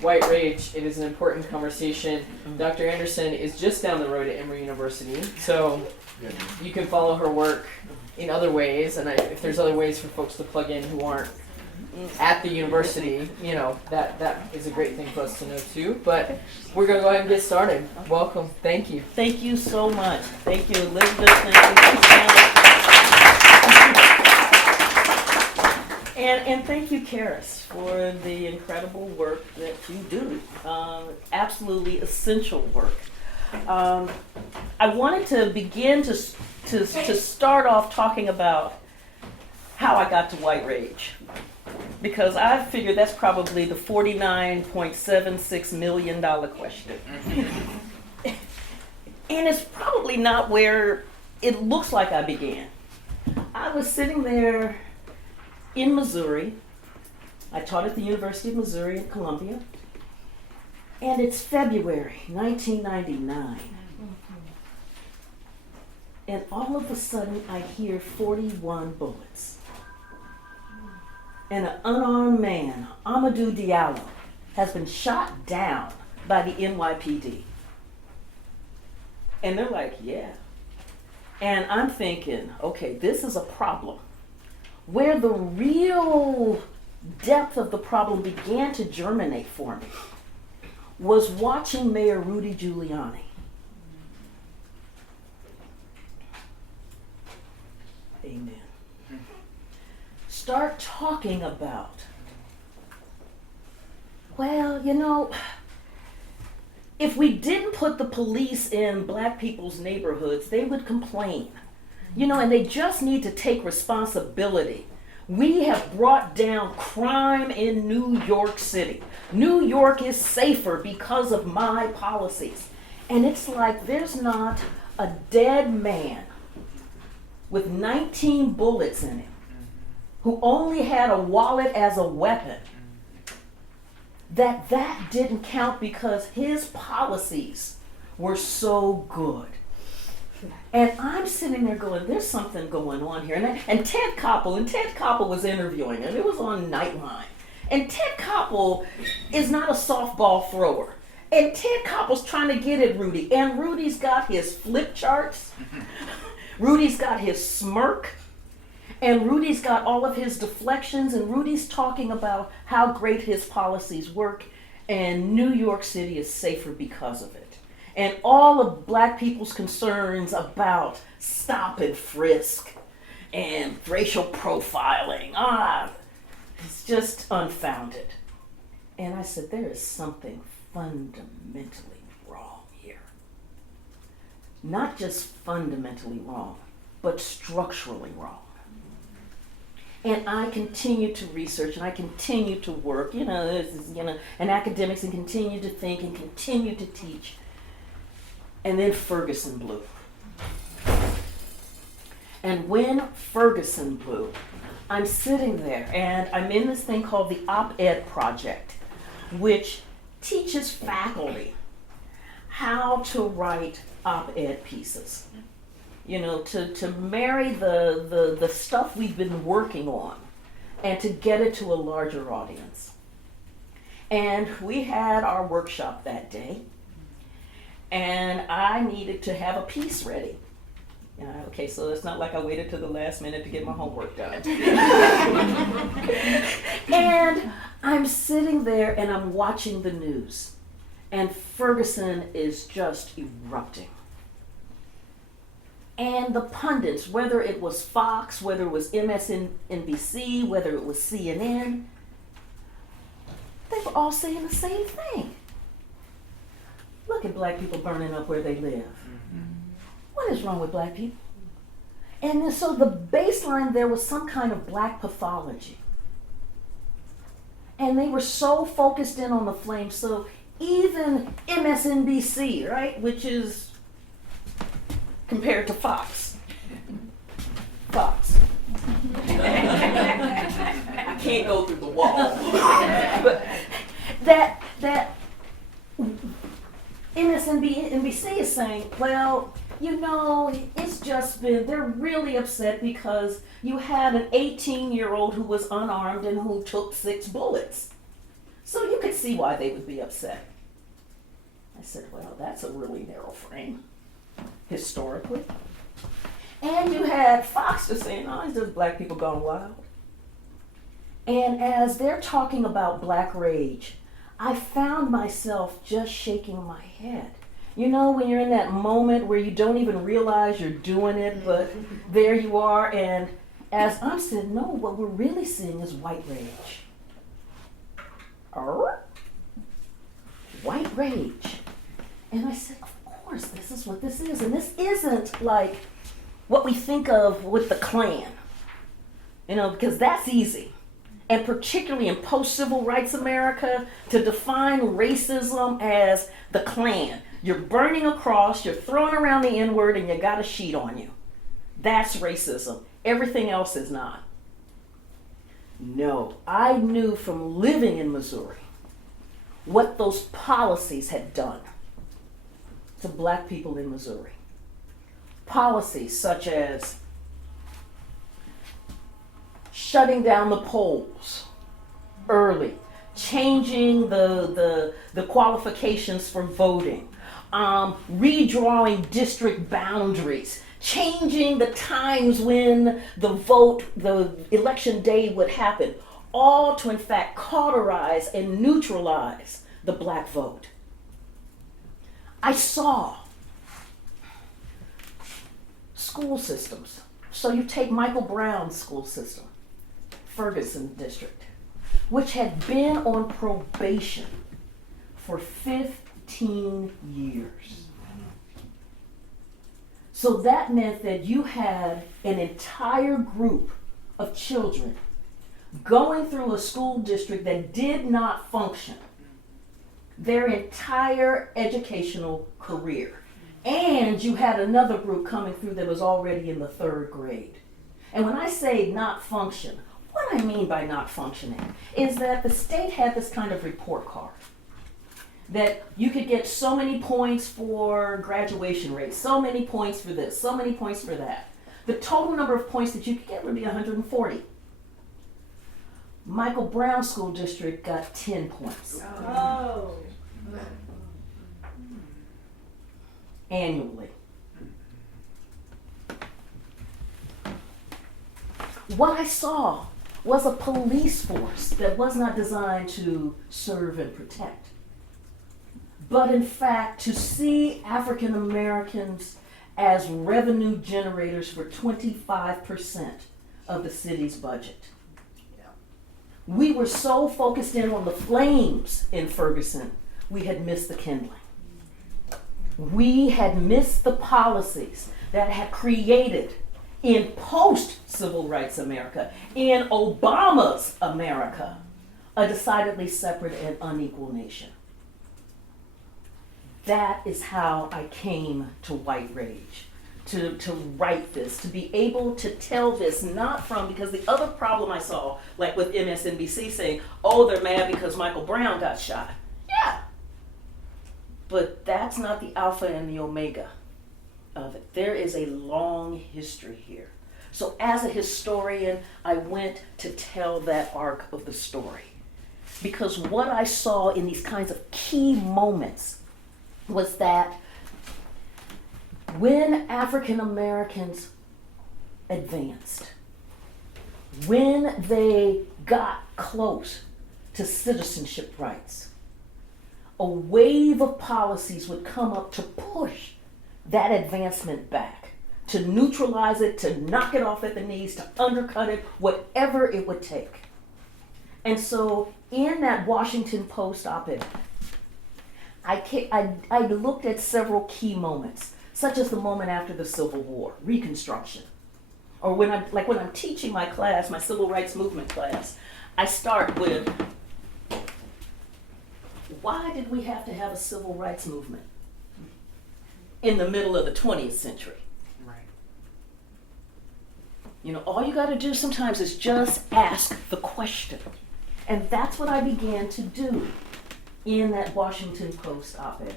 white rage. It is an important conversation. Dr. Anderson is just down the road at Emory University, so you can follow her work in other ways, and if there's other ways for folks to plug in who aren't at the university, that is a great thing for us to know too. But we're going to go ahead and get started. Welcome. Thank you. Thank you so much. Thank you, Elizabeth. Thank you, Susanna. And thank you, Charis, for the incredible work that you do. Absolutely essential work. I wanted to begin to start off talking about how I got to white rage, because I figure that's probably the $49.76 million question. And it's probably not where it looks like I began. I was sitting there in Missouri. I taught at the University of Missouri in Columbia. And it's February 1999. And all of a sudden I hear 41 bullets. And an unarmed man, Amadou Diallo, has been shot down by the NYPD. And they're like, yeah. And I'm thinking, okay, this is a problem. Where the real depth of the problem began to germinate for me was watching Mayor Rudy Giuliani. Amen. Start talking about, well, if we didn't put the police in black people's neighborhoods, they would complain. And they just need to take responsibility. We have brought down crime in New York City. New York is safer because of my policies. And it's like there's not a dead man with 19 bullets in him who only had a wallet as a weapon, that didn't count because his policies were so good. And I'm sitting there going, there's something going on here. And Ted Koppel was interviewing him. It was on Nightline. And Ted Koppel is not a softball thrower. And Ted Koppel's trying to get at Rudy. And Rudy's got his flip charts. Rudy's got his smirk. And Rudy's got all of his deflections. And Rudy's talking about how great his policies work. And New York City is safer because of it. And all of black people's concerns about stop and frisk and racial profiling, it's just unfounded. And I said, there is something fundamentally wrong here. Not just fundamentally wrong, but structurally wrong. And I continue to research and I continue to work, and academics, and continue to think and continue to teach. And then Ferguson blew. And when Ferguson blew, I'm sitting there and I'm in this thing called the Op-Ed Project, which teaches faculty how to write op-ed pieces. To marry the stuff we've been working on and to get it to a larger audience. And we had our workshop that day. And I needed to have a piece ready. Okay, so it's not like I waited till the last minute to get my homework done. And I'm sitting there and I'm watching the news. And Ferguson is just erupting. And the pundits, whether it was Fox, whether it was MSNBC, whether it was CNN, they were all saying the same thing. Look at black people burning up where they live. What is wrong with black people? And then, so the baseline there was some kind of black pathology. And they were so focused in on the flame. So even MSNBC, right, which is compared to Fox. I can't go through the wall. But that MSNBC is saying, well, it's just been, they're really upset because you had an 18-year-old who was unarmed and who took 6 bullets. So you could see why they would be upset. I said, well, that's a really narrow frame, historically. And you had Fox just saying, oh, it's just black people gone wild. And as they're talking about black rage, I found myself just shaking my head. You know, when you're in that moment where you don't even realize you're doing it, but there you are. And as I'm saying, no, what we're really seeing is white rage. White rage. And I said, of course, this is what this is. And this isn't like what we think of with the Klan, you know, because that's easy. And particularly in post-civil rights America, to define racism as the Klan. You're burning a cross, you're throwing around the N-word, and you got a sheet on you. That's racism. Everything else is not. No, I knew from living in Missouri what those policies had done to black people in Missouri. Policies such as shutting down the polls early, changing the qualifications for voting, redrawing district boundaries, changing the times when the election day would happen, all to in fact cauterize and neutralize the black vote. I saw school systems. So you take Michael Brown's school system, Ferguson district, which had been on probation for 15 years. So that meant that you had an entire group of children going through a school district that did not function their entire educational career. And you had another group coming through that was already in the 3rd grade. And when I say not function, what I mean by not functioning is that the state had this kind of report card that you could get so many points for graduation rates, so many points for this, so many points for that. The total number of points that you could get would be 140. Michael Brown School District got 10 points. Oh. Annually. What I saw was a police force that was not designed to serve and protect, but in fact to see African Americans as revenue generators for 25% of the city's budget. We were so focused in on the flames in Ferguson, we had missed the kindling. We had missed the policies that had created in post-civil rights America, in Obama's America, a decidedly separate and unequal nation. That is how I came to white rage, to write this, to be able to tell this, not from, because the other problem I saw, like with MSNBC saying, oh, they're mad because Michael Brown got shot. Yeah. But that's not the alpha and the omega of it. There is a long history here. So as a historian, I went to tell that arc of the story. Because what I saw in these kinds of key moments was that when African Americans advanced, when they got close to citizenship rights, a wave of policies would come up to push that advancement back, to neutralize it, to knock it off at the knees, to undercut it, whatever it would take. And so in that Washington Post op-ed, I looked at several key moments, such as the moment after the Civil War, Reconstruction. Or when I'm teaching my class, my civil rights movement class, I start with, why did we have to have a civil rights movement in the middle of the 20th century? Right. You know, all you got to do sometimes is just ask the question. And that's what I began to do in that Washington Post op-ed.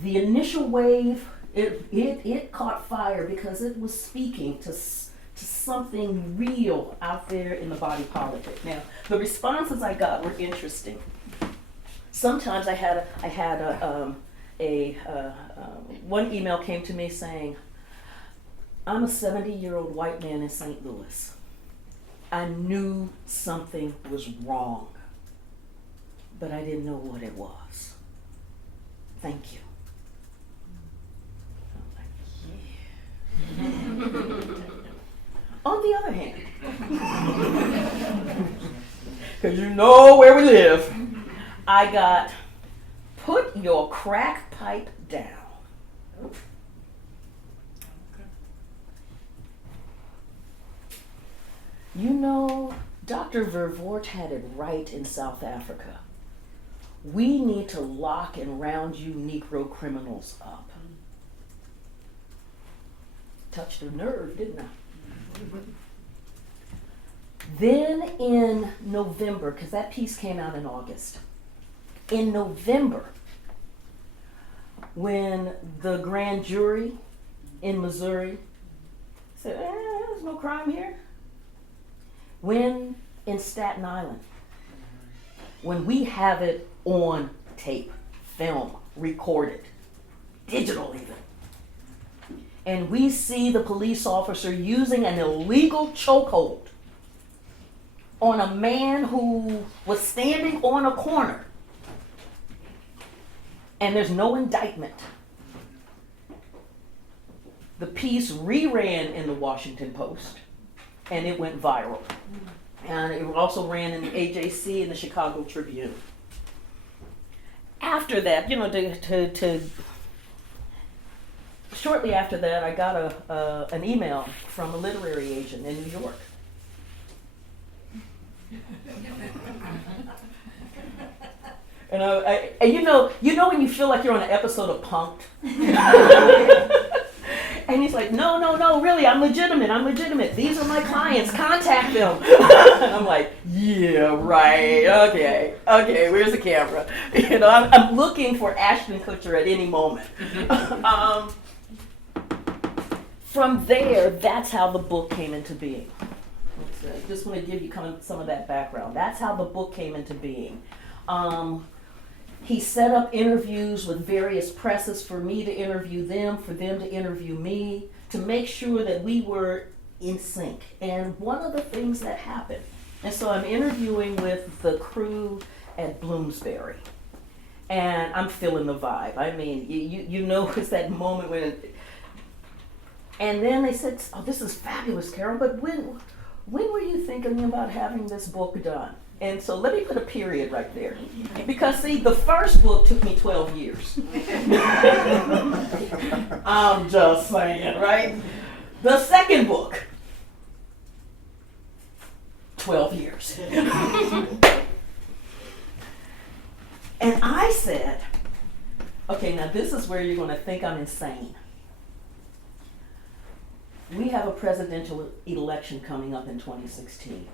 The initial wave, it caught fire because it was speaking to something real out there in the body politic. Now, the responses I got were interesting. Sometimes I had one email came to me saying, I'm a 70-year-old white man in St. Louis. I knew something was wrong, but I didn't know what it was. Thank you. I'm like, yeah. On the other hand, because you know where we live, I got, put your crack pipe down. You know, Dr. Vervoort had it right in South Africa. We need to lock and round you Negro criminals up. Touched a nerve, didn't I? Then in November, because that piece came out in August, in November, when the grand jury in Missouri said, there's no crime here. When in Staten Island, when we have it on tape, film, recorded, digital even, and we see the police officer using an illegal chokehold on a man who was standing on a corner, and there's no indictment. The piece reran in the Washington Post, and it went viral. And it also ran in the AJC and the Chicago Tribune. After that, shortly after that, I got an email from a literary agent in New York. And you know when you feel like you're on an episode of Punk'd? And he's like, no, really, I'm legitimate. These are my clients, contact them. And I'm like, yeah, right, okay, where's the camera? I'm looking for Ashton Kutcher at any moment. From there, that's how the book came into being. I just want to give you some of that background. That's how the book came into being. He set up interviews with various presses for me to interview them, for them to interview me, to make sure that we were in sync. And one of the things that happened, and so I'm interviewing with the crew at Bloomsbury, and I'm feeling the vibe. I mean, you know it's that moment when, and then they said, oh, this is fabulous, Carol, but when were you thinking about having this book done? And so let me put a period right there. Because see, the first book took me 12 years. I'm just saying, right? The second book, 12 years. And I said, okay, now this is where you're going to think I'm insane. We have a presidential election coming up in 2016.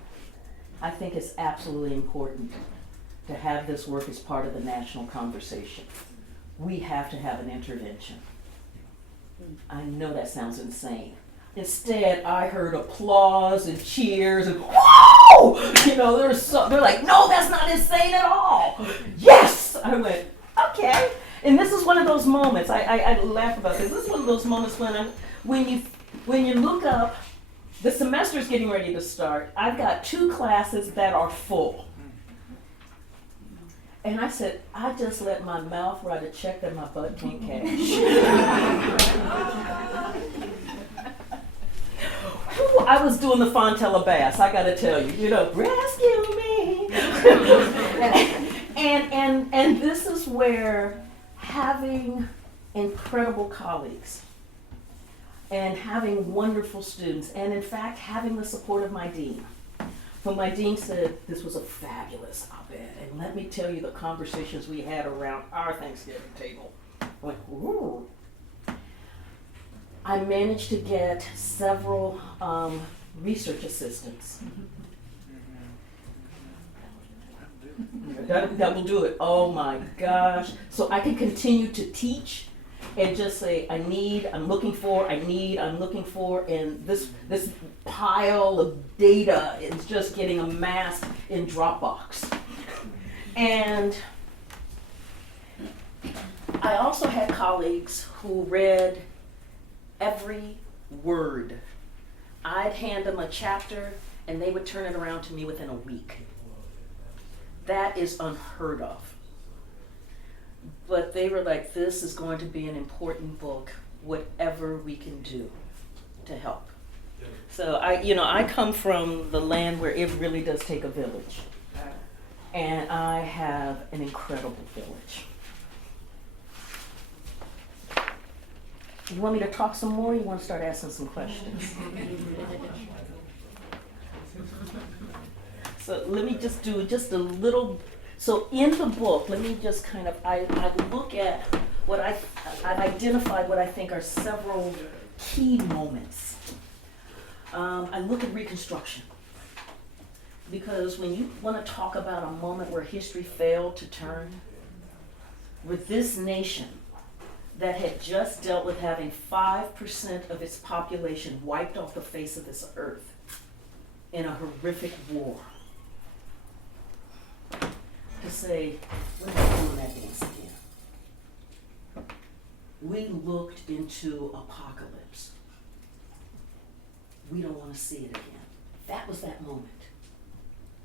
I think it's absolutely important to have this work as part of the national conversation. We have to have an intervention. I know that sounds insane. Instead, I heard applause and cheers and whoa! They're like, no, that's not insane at all. Yes! I went, okay. And this is one of those moments, I laugh about this. This is one of those moments when you look up, the semester's getting ready to start. I've got 2 classes that are full. And I said, I just let my mouth write a check that my butt can't cash. I was doing the Fontella Bass, I gotta tell you, rescue me. and this is where having incredible colleagues and having wonderful students, and in fact, having the support of my dean. When my dean said, this was a fabulous op-ed, and let me tell you the conversations we had around our Thanksgiving table. I went, ooh. I managed to get several research assistants. That will do it. Oh my gosh. So I can continue to teach and just say, I need, I'm looking for, I need, I'm looking for, and this pile of data is just getting amassed in Dropbox. And I also had colleagues who read every word. I'd hand them a chapter and they would turn it around to me within a week. That is unheard of. But they were like, this is going to be an important book, whatever we can do to help. So I come from the land where it really does take a village. And I have an incredible village. You want me to talk some more, or you want to start asking some questions? So let me just do just a little. So in the book, let me just kind of, I look at what I've identified what I think are several key moments. I look at Reconstruction. Because when you want to talk about a moment where history failed to turn, with this nation that had just dealt with having 5% of its population wiped off the face of this earth in a horrific war, to say, we're not doing that dance again. We looked into apocalypse. We don't want to see it again. That was that moment.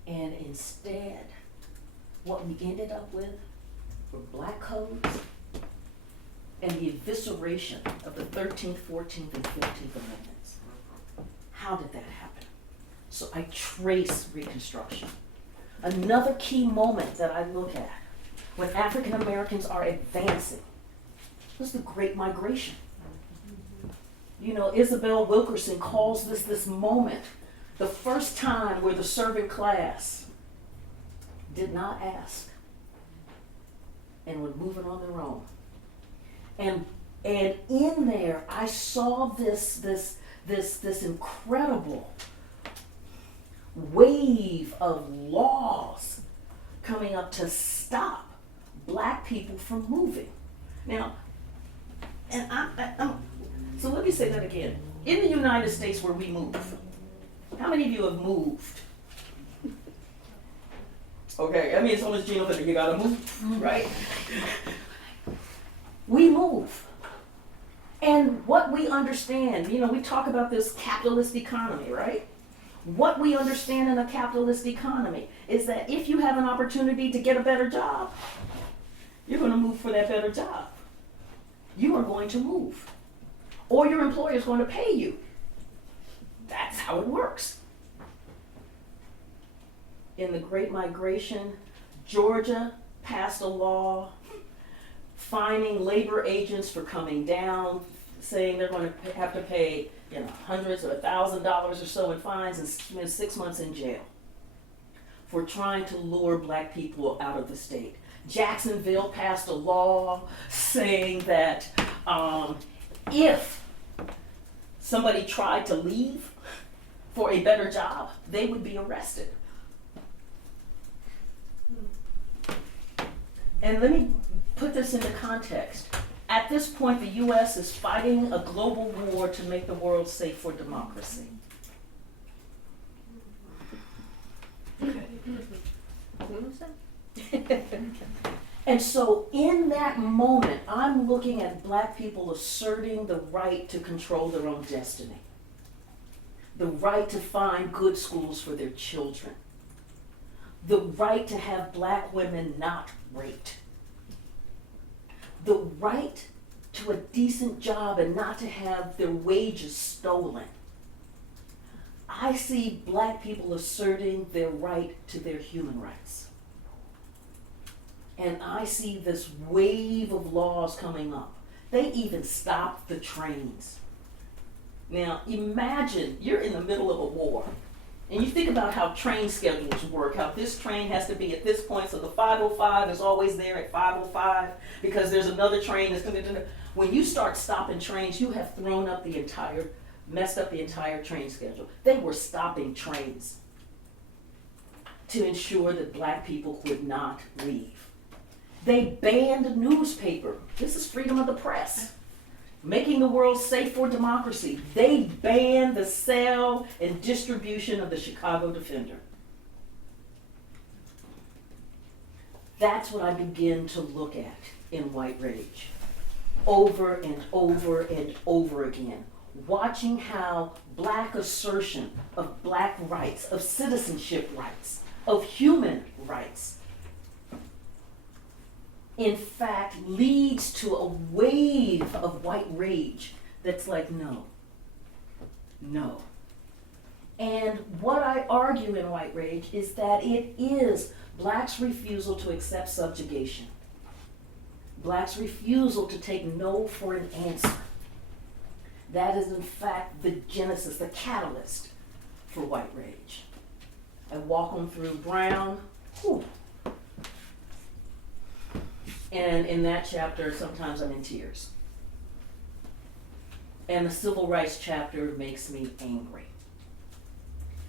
And instead, what we ended up with were black codes and the evisceration of the 13th, 14th, and 15th Amendments. How did that happen? So I trace Reconstruction. Another key moment that I look at when African Americans are advancing was the Great Migration. You know, Isabel Wilkerson calls this moment the first time where the servant class did not ask and were moving on their own. And in there, I saw this incredible wave of laws coming up to stop black people from moving. Now, so let me say that again. In the United States where we move, how many of you have moved? Okay, I mean, it's almost Gino, but you gotta move, right? We move. And what we understand, we talk about this capitalist economy, right? What we understand in a capitalist economy is that if you have an opportunity to get a better job, you're going to move for that better job. You are going to move. Or your employer is going to pay you. That's how it works. In the Great Migration, Georgia passed a law fining labor agents for coming down, saying they're going to have to pay hundreds or $1,000 or so in fines and spend 6 months in jail for trying to lure black people out of the state. Jacksonville passed a law saying that if somebody tried to leave for a better job, they would be arrested. And let me put this into context. At this point, the U.S. is fighting a global war to make the world safe for democracy. And so in that moment, I'm looking at black people asserting the right to control their own destiny, the right to find good schools for their children, the right to have black women not raped, the right to a decent job and not to have their wages stolen. I see black people asserting their right to their human rights. And I see this wave of laws coming up. They even stopped the trains. Now, imagine you're in the middle of a war. And you think about how train schedules work, how this train has to be at this point, so the 505 is always there at 505 because there's another train that's going to. When you start stopping trains, you have messed up the entire train schedule. They were stopping trains to ensure that black people would not leave. They banned newspaper. This is freedom of the press. making the world safe for democracy. They banned the sale and distribution of the Chicago Defender. That's what I begin to look at in White Rage, over and over and over again, watching how black assertion of black rights, of citizenship rights, of human rights, in fact leads to a wave of white rage that's like, no, no. And what I argue in White Rage is that it is blacks' refusal to accept subjugation, blacks' refusal to take no for an answer. That is in fact the genesis, the catalyst for White Rage. I walk them through Brown, whew. And in that chapter, sometimes I'm in tears. And the Civil Rights chapter makes me angry.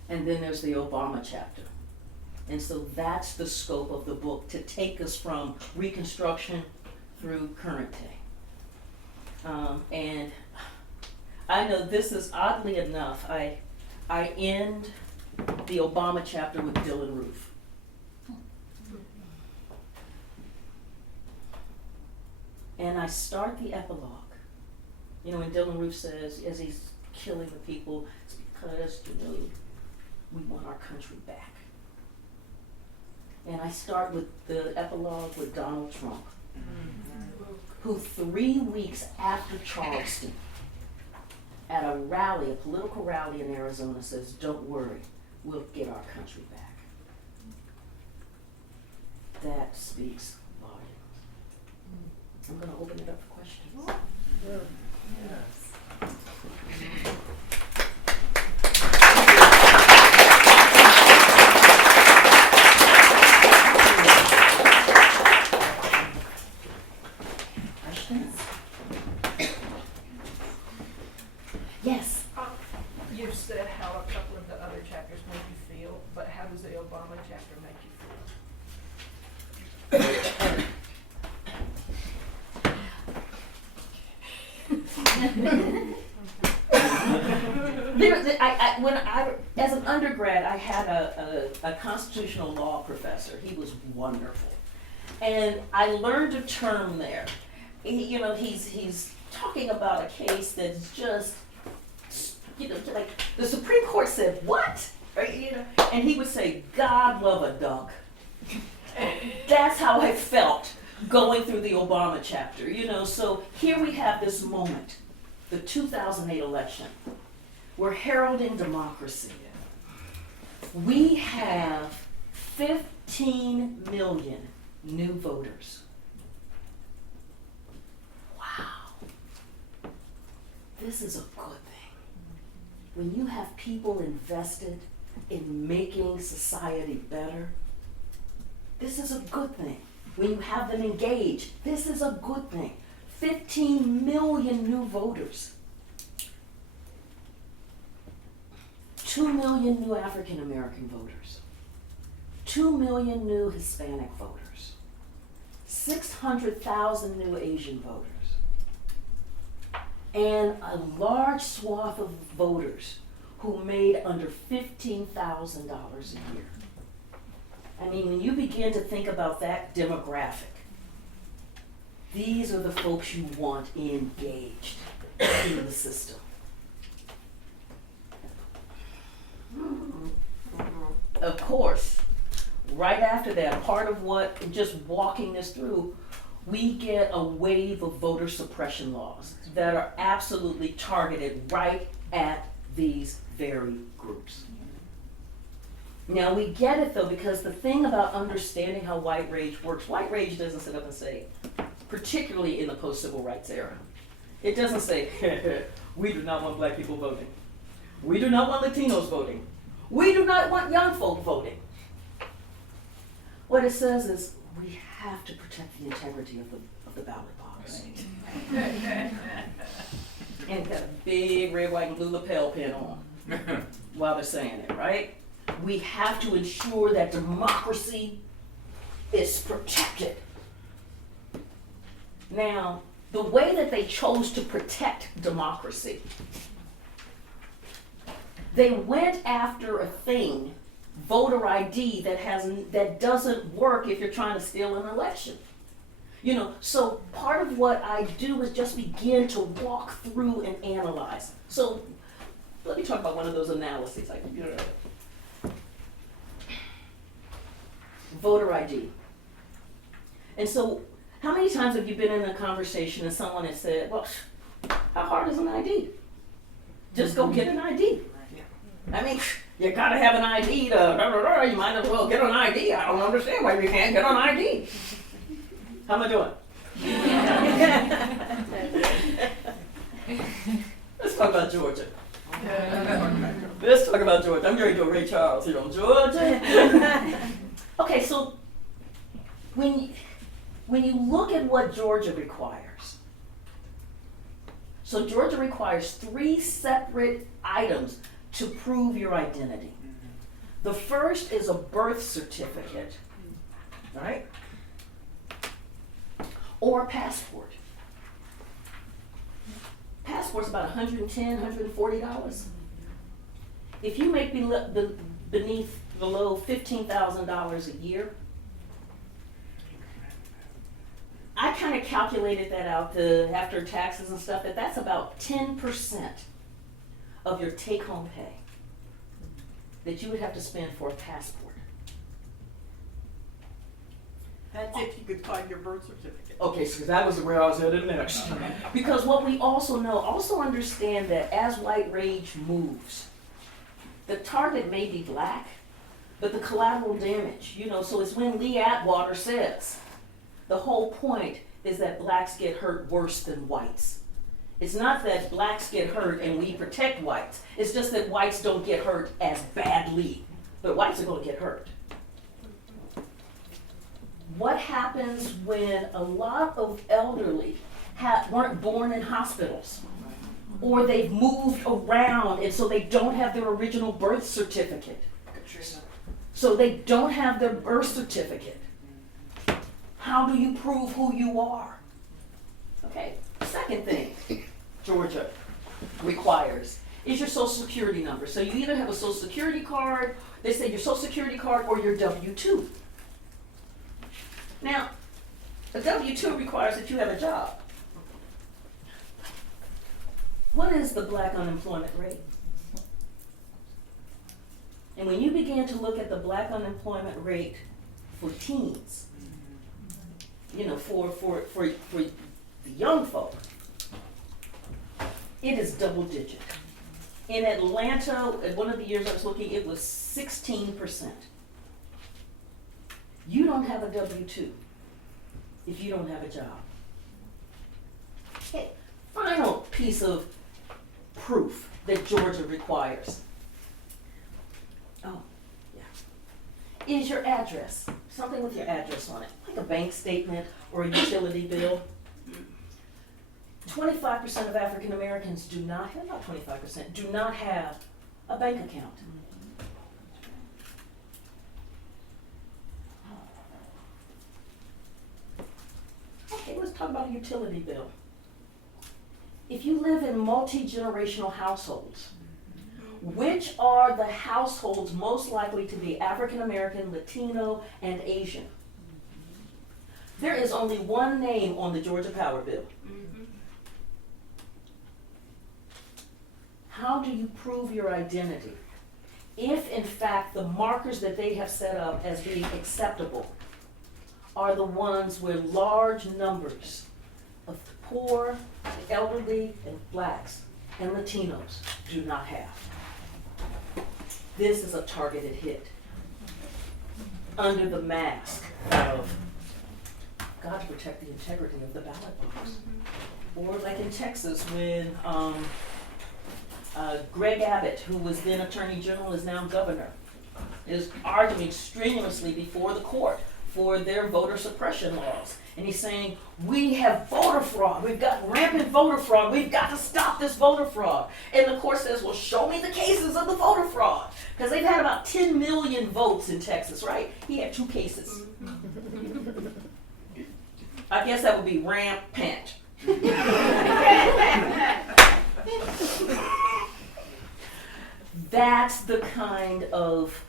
And then there's the Obama chapter. And so that's the scope of the book, to take us from Reconstruction through current day. And I know this is, oddly enough, I end the Obama chapter with Dylan Roof. And I start the epilogue. You know, when Dylan Roof says, as he's killing the people, it's because, you know, we want our country back. And I start with the epilogue with Donald Trump, who 3 weeks after Charleston, at a rally, a political rally in Arizona, says, don't worry, we'll get our country back. That speaks volumes. I'm going to open it up for questions. Yes. Questions? Yes. You've said how a couple of the other chapters make you feel, but how does the Obama chapter make you As an undergrad, I had a constitutional law professor. He was wonderful. And I learned a term there. He's talking about a case that's just, like the Supreme Court said, what? And he would say, God love a dunk. That's how I felt going through the Obama chapter, So here we have this moment, the 2008 election. We're heralding democracy. We have 15 million new voters. Wow. This is a good thing. When you have people invested in making society better, this is a good thing. When you have them engaged, this is a good thing. 15 million new voters. 2 million new African American voters. 2 million new Hispanic voters. 600,000 new Asian voters. And a large swath of voters who made under $15,000 a year. I mean, when you begin to think about that demographic, these are the folks you want engaged in the system. Of course, right after that, part of what, just walking this through, we get a wave of voter suppression laws that are absolutely targeted right at these very groups. Now we get it though, because the thing about understanding how white rage works, white rage doesn't sit up and say, particularly in the post-civil rights era, it doesn't say, we do not want black people voting. We do not want Latinos voting. We do not want young folk voting. What it says is, we have to protect the integrity of the ballot box. And it's got a big red, white, and blue lapel pin on while they're saying it, right? We have to ensure that democracy is protected. Now, the way that they chose to protect democracy, they went after a thing, voter ID, that doesn't work if you're trying to steal an election. You know, so part of what I do is just begin to walk through and analyze. So let me talk about one of those analyses. Voter ID. And so how many times have you been in a conversation and someone has said, well, how hard is an ID? Just go get an ID. I mean, you gotta have an ID to, you might as well get an ID. I don't understand why you can't get an ID. How am I doing? Let's talk about Georgia. Let's talk about Georgia. I'm going to go Ray Charles here on Georgia. Okay, so when you look at what Georgia requires, so Georgia requires 3 separate items to prove your identity. The first is a birth certificate, right? Or a passport. Passport's about $110, $140. If you make below $15,000 a year, I kind of calculated that out after taxes and stuff, that's about 10% of your take-home pay that you would have to spend for a passport. That's if you could find your birth certificate. Okay, so that was where I was headed next. Because what we also understand that as white rage moves, the target may be black, but the collateral damage, so it's when Lee Atwater says, the whole point is that blacks get hurt worse than whites. It's not that blacks get hurt and we protect whites. It's just that whites don't get hurt as badly, but whites are going to get hurt. What happens when a lot of elderly weren't born in hospitals, or they've moved around and so they don't have their original birth certificate? So they don't have their birth certificate. How do you prove who you are? Okay, second thing Georgia requires is your social security number. So you either have a social security card, they say your social security card, or your W-2. Now, a W-2 requires that you have a job. What is the black unemployment rate? And when you begin to look at the black unemployment rate for teens, for the young folk, it is double digit. In Atlanta, at one of the years I was looking, it was 16%. You don't have a W-2 if you don't have a job. Okay, final piece of proof that Georgia requires. Oh, yeah. Is your address. Something with your address on it, like a bank statement or a utility bill. 25% of African Americans do not have, not 25%, do not have a bank account. Okay, let's talk about a utility bill. If you live in multi-generational households, which are the households most likely to be African American, Latino, and Asian? There is only one name on the Georgia Power Bill. How do you prove your identity if, in fact, the markers that they have set up as being acceptable are the ones where large numbers of the poor, the elderly, and blacks and Latinos do not have? This is a targeted hit under the mask of God to protect the integrity of the ballot box. Or like in Texas when Greg Abbott, who was then Attorney General, is now governor, is arguing strenuously before the court for their voter suppression laws. And he's saying, we have voter fraud. We've got rampant voter fraud. We've got to stop this voter fraud. And the court says, well, show me the cases of the voter fraud. Because they've had about 10 million votes in Texas, right? He had 2 cases. I guess that would be rampant. That's the kind of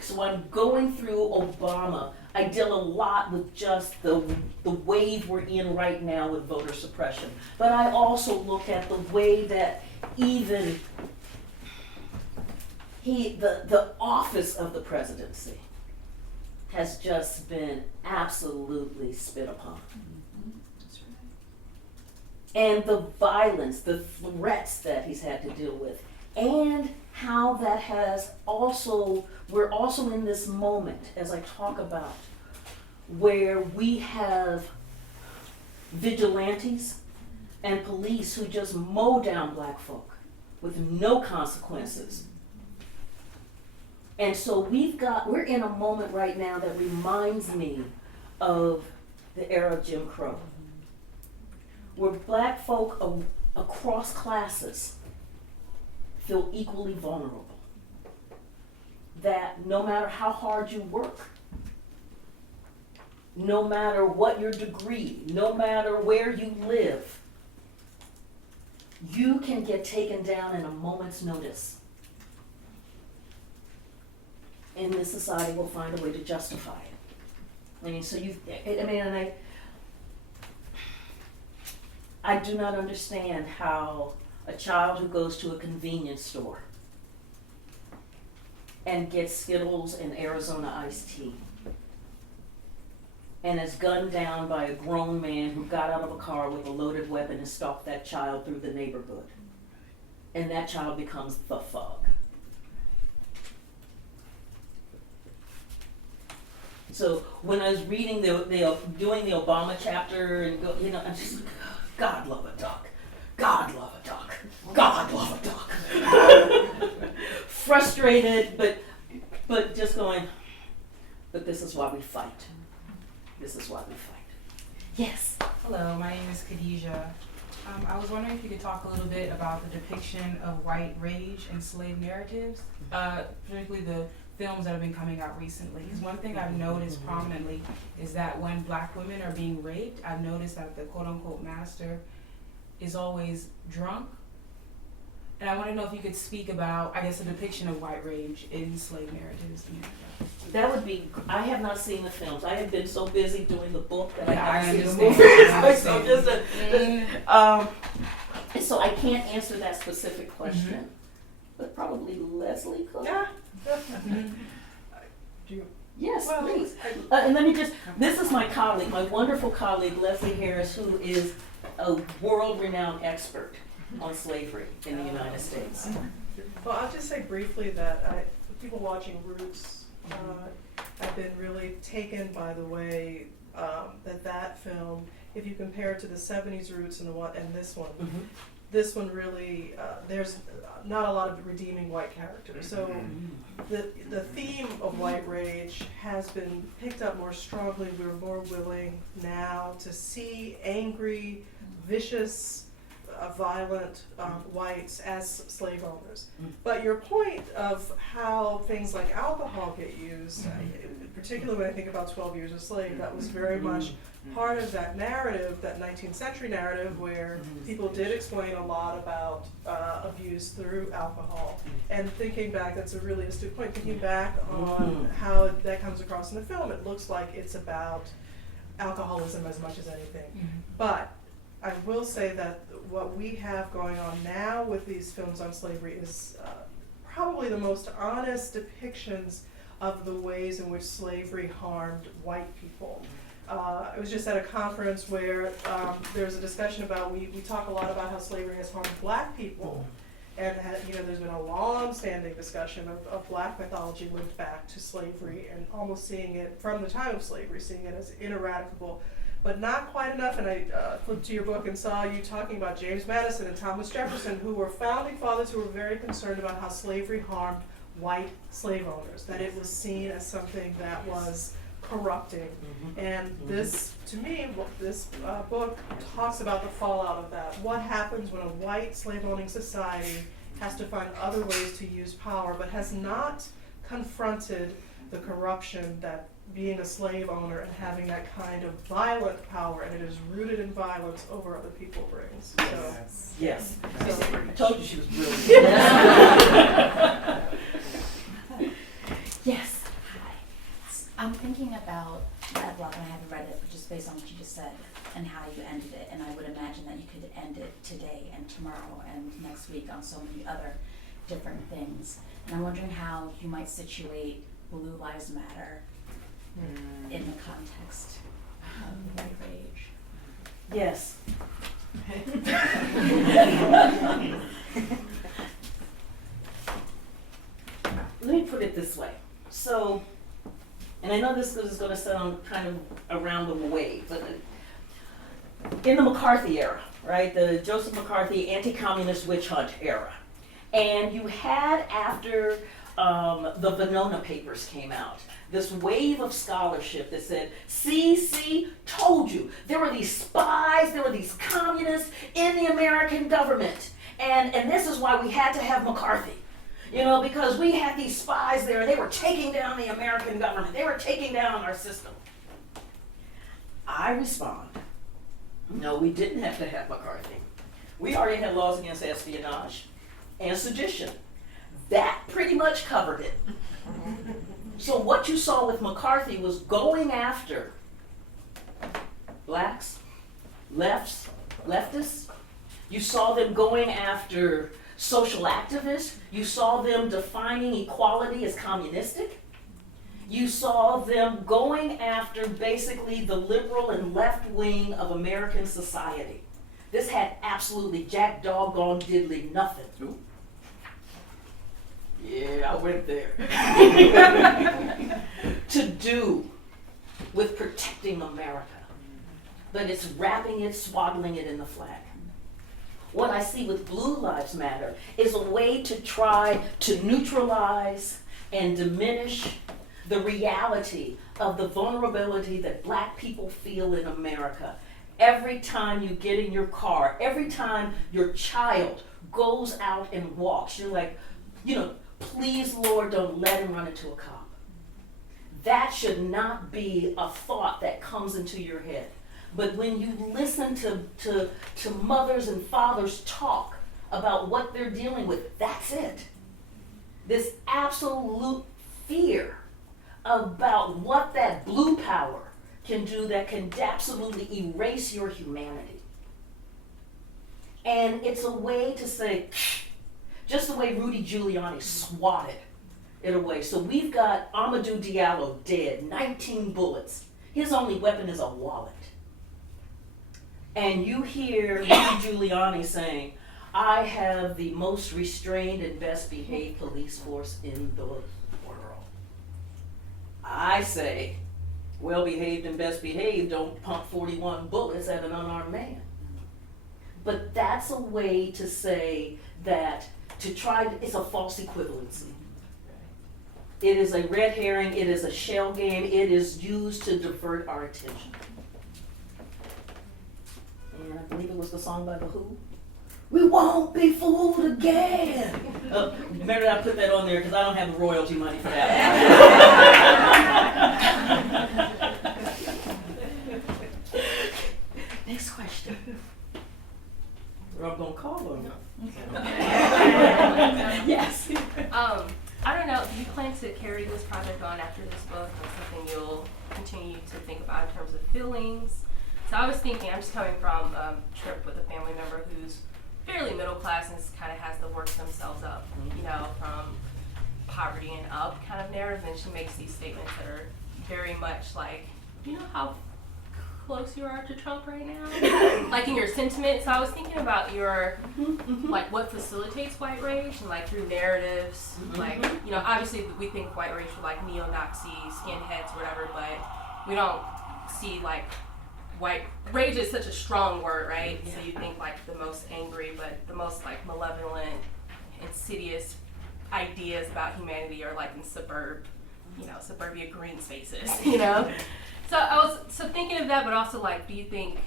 so I'm going through Obama. I deal a lot with just the wave we're in right now with voter suppression. But I also look at the way that even the office of the presidency has just been absolutely spit upon. That's right. And the violence, the threats that he's had to deal with, and how that has also, we're also in this moment, as I talk about, where we have vigilantes and police who just mow down black folk with no consequences. And so we're in a moment right now that reminds me of the era of Jim Crow, where black folk across classes feel equally vulnerable. That no matter how hard you work, no matter what your degree, no matter where you live, you can get taken down in a moment's notice. And this society will find a way to justify it. I mean, so and I do not understand how a child who goes to a convenience store and gets Skittles and Arizona iced tea and is gunned down by a grown man who got out of a car with a loaded weapon and stalked that child through the neighborhood. And that child becomes the thug. So when I was reading doing the Obama chapter and I'm just like, God love a duck. God love a duck. God love a duck. Frustrated, but just going, but this is why we fight. This is why we fight. Yes. Hello, my name is Khadijah. I was wondering if you could talk a little bit about the depiction of white rage and slave narratives, particularly the films that have been coming out recently. Because one thing I've noticed prominently is that when black women are being raped, I've noticed that the quote-unquote master is always drunk. And I want to know if you could speak about, I guess, the depiction of white rage in slave narratives. That would be, I have not seen the films. I have been so busy doing the book that I haven't seen the understand. movies. So I can't answer that specific question. But probably Leslie could. Yeah. Yes, Well, please. And let me this is my colleague, my wonderful colleague, Leslie Harris, who is a world-renowned expert on slavery in the United States. Well, I'll just say briefly that people watching Roots, I've been really taken by the way that film, if you compare it to the 70s Roots and this one, this one really, there's not a lot of redeeming white characters. So the theme of white rage has been picked up more strongly. We're more willing now to see angry, vicious, violent whites as slave owners. But your point of how things like alcohol get used, particularly when I think about 12 Years a Slave, that was very much part of that narrative, that 19th century narrative, where people did explain a lot about abuse through alcohol. And thinking back, that's a really astute point, thinking back on how that comes across in the film, it looks like it's about alcoholism as much as anything. But I will say that what we have going on now with these films on slavery is probably the most honest depictions of the ways in which slavery harmed white people. I was just at a conference where there was a discussion about, we talk a lot about how slavery has harmed black people, and there's been a long-standing discussion of black mythology linked back to slavery and almost seeing it from the time of slavery, seeing it as ineradicable. But not quite enough, and I flipped to your book and saw you talking about James Madison and Thomas Jefferson, who were founding fathers who were very concerned about how slavery harmed white slave owners, that it was seen as something that was corrupting. And this, to me, this book talks about the fallout of that. What happens when a white slave-owning society has to find other ways to use power, but has not confronted the corruption that being a slave owner and having that kind of violent power, and it is rooted in violence over other people brings. So, Yes. so I told you she was brilliant. Yes. I'm thinking about that block, and I haven't read it, but just based on what you just said and how you ended it, and I would imagine that you could end it today and tomorrow and next week on so many other different things. And I'm wondering how you might situate Blue Lives Matter in the context of the white rage. Yes. Let me put it this way. So, and I know this is going to sound kind of around the way, but in the McCarthy era, right, the Joseph McCarthy anti-communist witch hunt era, and you had after the Venona papers came out, this wave of scholarship that said, see, told you, there were these spies, there were these communists in the American government, and this is why we had to have McCarthy. You know, because we had these spies there, and they were taking down the American government. They were taking down our system. I respond, no, we didn't have to have McCarthy. We already had laws against espionage and sedition. That pretty much covered it. So what you saw with McCarthy was going after blacks, leftists. You saw them going after social activists. You saw them defining equality as communistic. You saw them going after basically the liberal and left wing of American society. This had absolutely jack doggone diddly nothing. Ooh. Yeah, I went there. To do with protecting America. But it's wrapping it, swaddling it in the flag. What I see with Blue Lives Matter is a way to try to neutralize and diminish the reality of the vulnerability that black people feel in America. Every time you get in your car, every time your child goes out and walks, you're like, please, Lord, don't let him run into a cop. That should not be a thought that comes into your head. But when you listen to mothers and fathers talk about what they're dealing with, that's it. This absolute fear about what that blue power can do that can absolutely erase your humanity. And it's a way to say, just the way Rudy Giuliani swatted it away. So we've got Amadou Diallo dead, 19 bullets. His only weapon is a wallet. And you hear Rudy Giuliani saying, I have the most restrained and best behaved police force in the world. I say, well behaved and best behaved don't pump 41 bullets at an unarmed man. But that's a way to say that, it's a false equivalency. It is a red herring, it is a shell game, it is used to divert our attention. And I believe it was the song by The Who. We won't be fooled again. Remember I put that on there because I don't have the royalty money for that. Next question. Or I'm gonna call on you. Yes. I don't know, do you plan to carry this project on after this book, or something you'll continue to think about in terms of feelings? So I was thinking, I'm just coming from a trip with a family member who's fairly middle class and kind of has to work themselves up, from poverty and up kind of narrative, and she makes these statements that are very much like, do you know how close you are to Trump right now? Like in your sentiment. So I was thinking about your, like what facilitates white rage and like through narratives, like, obviously we think white rage for like neo-Nazi skinheads or whatever, but we don't see like white rage is such a strong word, right? Yeah. So you think like the most angry, but the most like malevolent, insidious ideas about humanity are like in suburbia green spaces, So I was thinking of that, but also like, do you think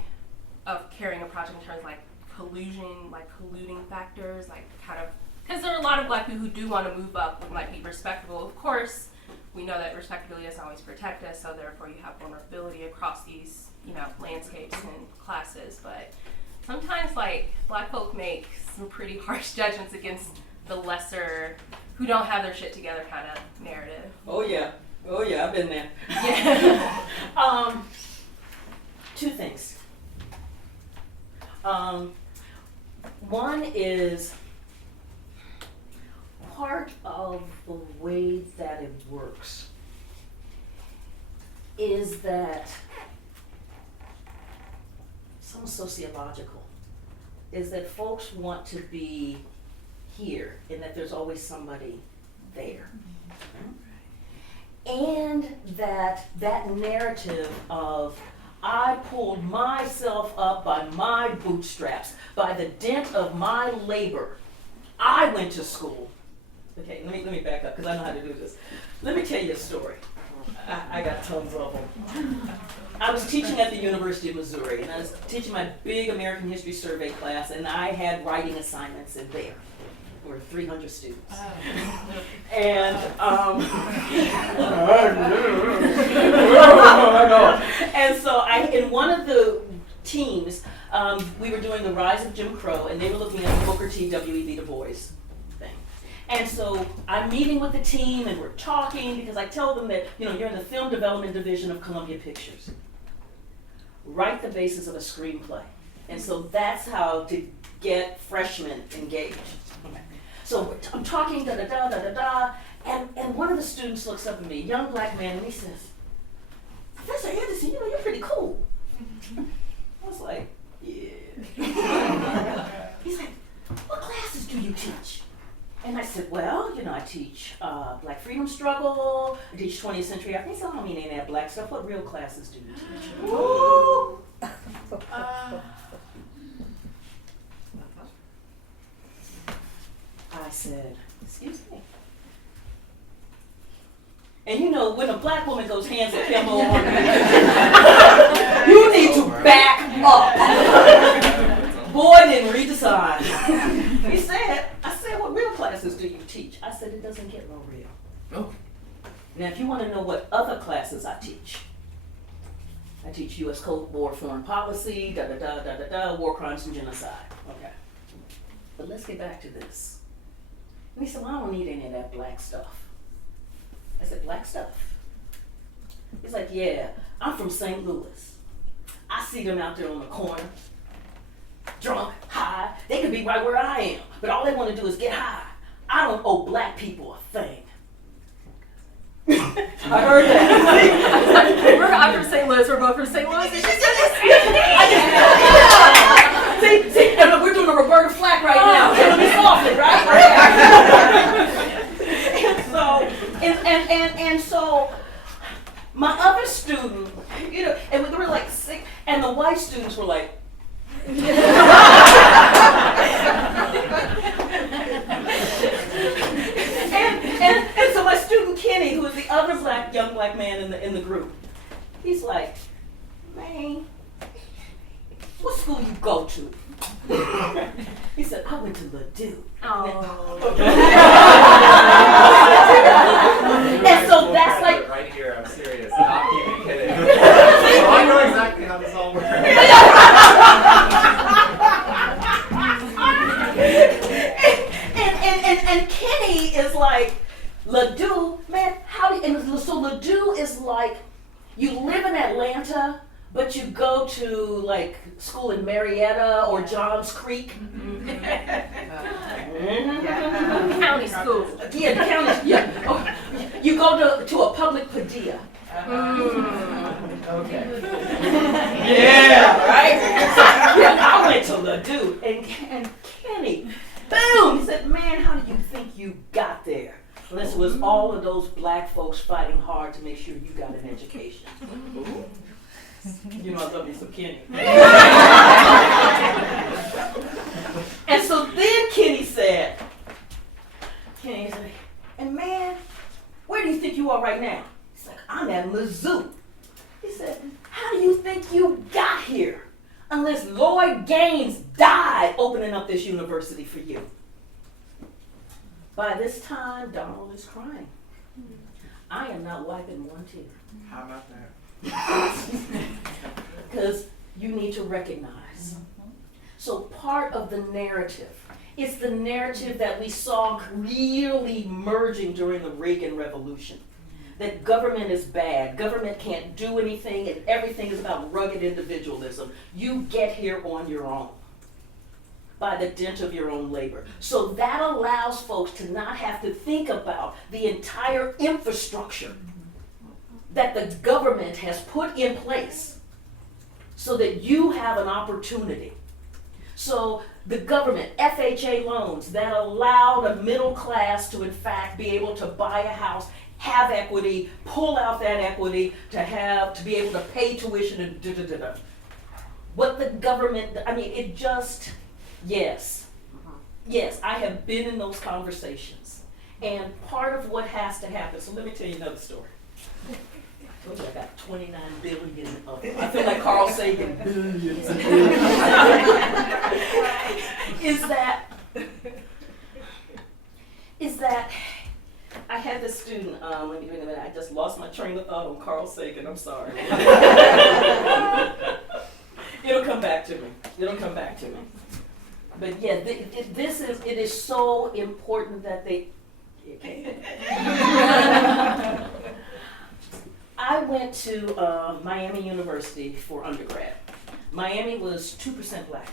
of carrying a project in terms of like collusion, like colluding factors, like kind of, because there are a lot of black people who do want to move up and like be respectable. Of course, we know that respectability doesn't always protect us, so therefore you have vulnerability across these, landscapes and classes. But sometimes, like, Black folk make some pretty harsh judgments against the lesser, who don't have their shit together kind of narrative. Oh yeah, I've been there. Yeah. Two things. One is part of the way that it works is that some sociological is that folks want to be here and that there's always somebody there. And that narrative of I pulled myself up by my bootstraps, by the dint of my labor. I went to school. Okay, let me back up because I know how to do this. Let me tell you a story. I got tons of them. I was teaching at the University of Missouri, and I was teaching my big American History Survey class, and I had writing assignments in there. There were 300 students. And and so in one of the teams, we were doing the rise of Jim Crow, and they were looking at the Booker T. W.E.B. Du Bois thing. And so I'm meeting with the team, and we're talking because I tell them that you're in the film development division of Columbia Pictures. Write the basis of a screenplay, and so that's how to get freshmen engaged. Okay. So I'm talking and one of the students looks up at me, a young Black man, and he says, "Professor Anderson, you're pretty cool." I was like, yeah. He's like, "What classes do you teach?" And I said, "Well, I teach Black freedom struggle, I teach 20th century Africa." He said, "I don't mean any of that Black stuff. What real classes do you teach?" Ooh. I said, "Excuse me." And when a Black woman goes hands at him on, you need to back up. Boy didn't read the sign. I said, "What real classes do you teach?" I said, "It doesn't get no real." Oh. Now, if you want to know what other classes I teach U.S. Cold War foreign policy, war crimes and genocide. Okay. But let's get back to this. And he said, "Well, I don't need any of that Black stuff." I said, "Black stuff?" He's like, "Yeah, I'm from St. Louis. I see them out there on the corner, drunk, high. They could be right where I am, but all they want to do is get high. I don't owe Black people a thing." I heard that. I'm from St. Louis. We're both from St. Louis. See, and we're doing a Roberta Flack right now. It'll be softly, right? And so my other student, and we were like sick, and the white students were like, and so my student Kenny, who was the other young black man in the group, he's like, "Man, what school you go to?" He said, "I went to Ladue." And so that's like right here. I'm serious. Not even kidding. I know exactly how this all works. And Kenny is like, "Ladue, man, so Ladue is like, you live in Atlanta, but you go to like school in Marietta or Johns Creek." County school. Yeah, the county. Yeah. Oh, you go to a public Padilla. Okay. Yeah, right? Yeah, I went to Ladue, and Kenny, boom, he said, "Man, how do you think you got there?" Well, this was all of those black folks fighting hard to make sure you got an education. You know I love me some Kenny. And so then Kenny said, "And man, where do you think you are right now?" He's like, "I'm at Mizzou." He said, "How do you think you got here? Unless Lloyd Gaines died opening up this university for you." By this time, Donald is crying. I am not wiping one tear. How about that? Because you need to recognize. So part of the narrative is the narrative that we saw really merging during the Reagan Revolution. That government is bad, government can't do anything, and everything is about rugged individualism. You get here on your own, by the dint of your own labor. So that allows folks to not have to think about the entire infrastructure that the government has put in place so that you have an opportunity. So the government, FHA loans that allow the middle class to in fact be able to buy a house, have equity, pull out that equity to be able to pay tuition and da-da-da-da. What the government, I mean, it just, yes, I have been in those conversations. And part of what has to happen, so let me tell you another story. I told you I got 29 billion of them. I feel like Carl Sagan, billions and billions. is that I had this student, wait a minute, I just lost my train of thought on Carl Sagan, I'm sorry. It'll come back to me. But yeah, it is so important that I went to Miami University for undergrad. Miami was 2% black.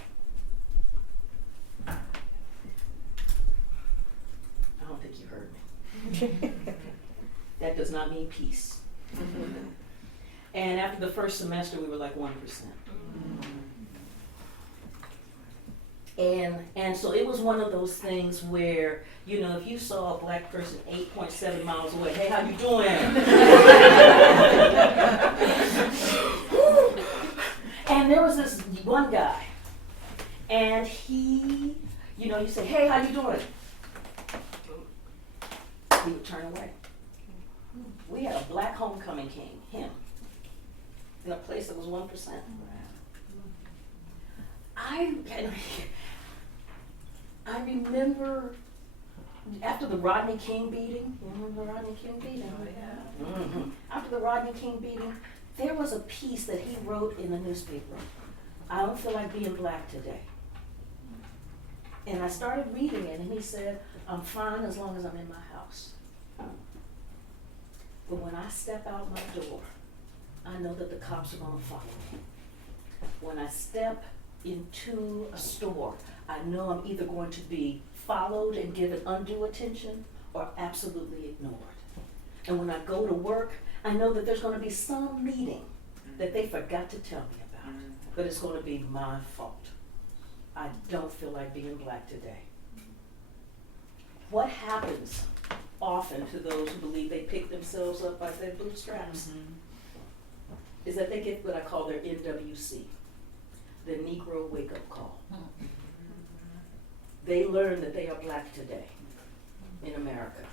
I don't think you heard me. That does not mean peace. And after the first semester, we were like 1%. And so it was one of those things where, you know, if you saw a black person 8.7 miles away, hey, how you doing? And there was this one guy, and he, you know, you say, hey, how you doing? He would turn away. We had a black homecoming king, him, in a place that was 1%. I remember after the Rodney King beating, remember the Rodney King beating? Oh, yeah. Mm-hmm. After the Rodney King beating, there was a piece that he wrote in the newspaper. I don't feel like being black today. And I started reading it, and he said, I'm fine as long as I'm in my house. But when I step out my door, I know that the cops are going to follow me. When I step into a store, I know I'm either going to be followed and given undue attention or absolutely ignored. And when I go to work, I know that there's going to be some meeting that they forgot to tell me about, but it's going to be my fault. I don't feel like being black today. What happens often to those who believe they pick themselves up by their bootstraps is that they get what I call their NWC, the Negro wake-up call. They learn that they are black today in America.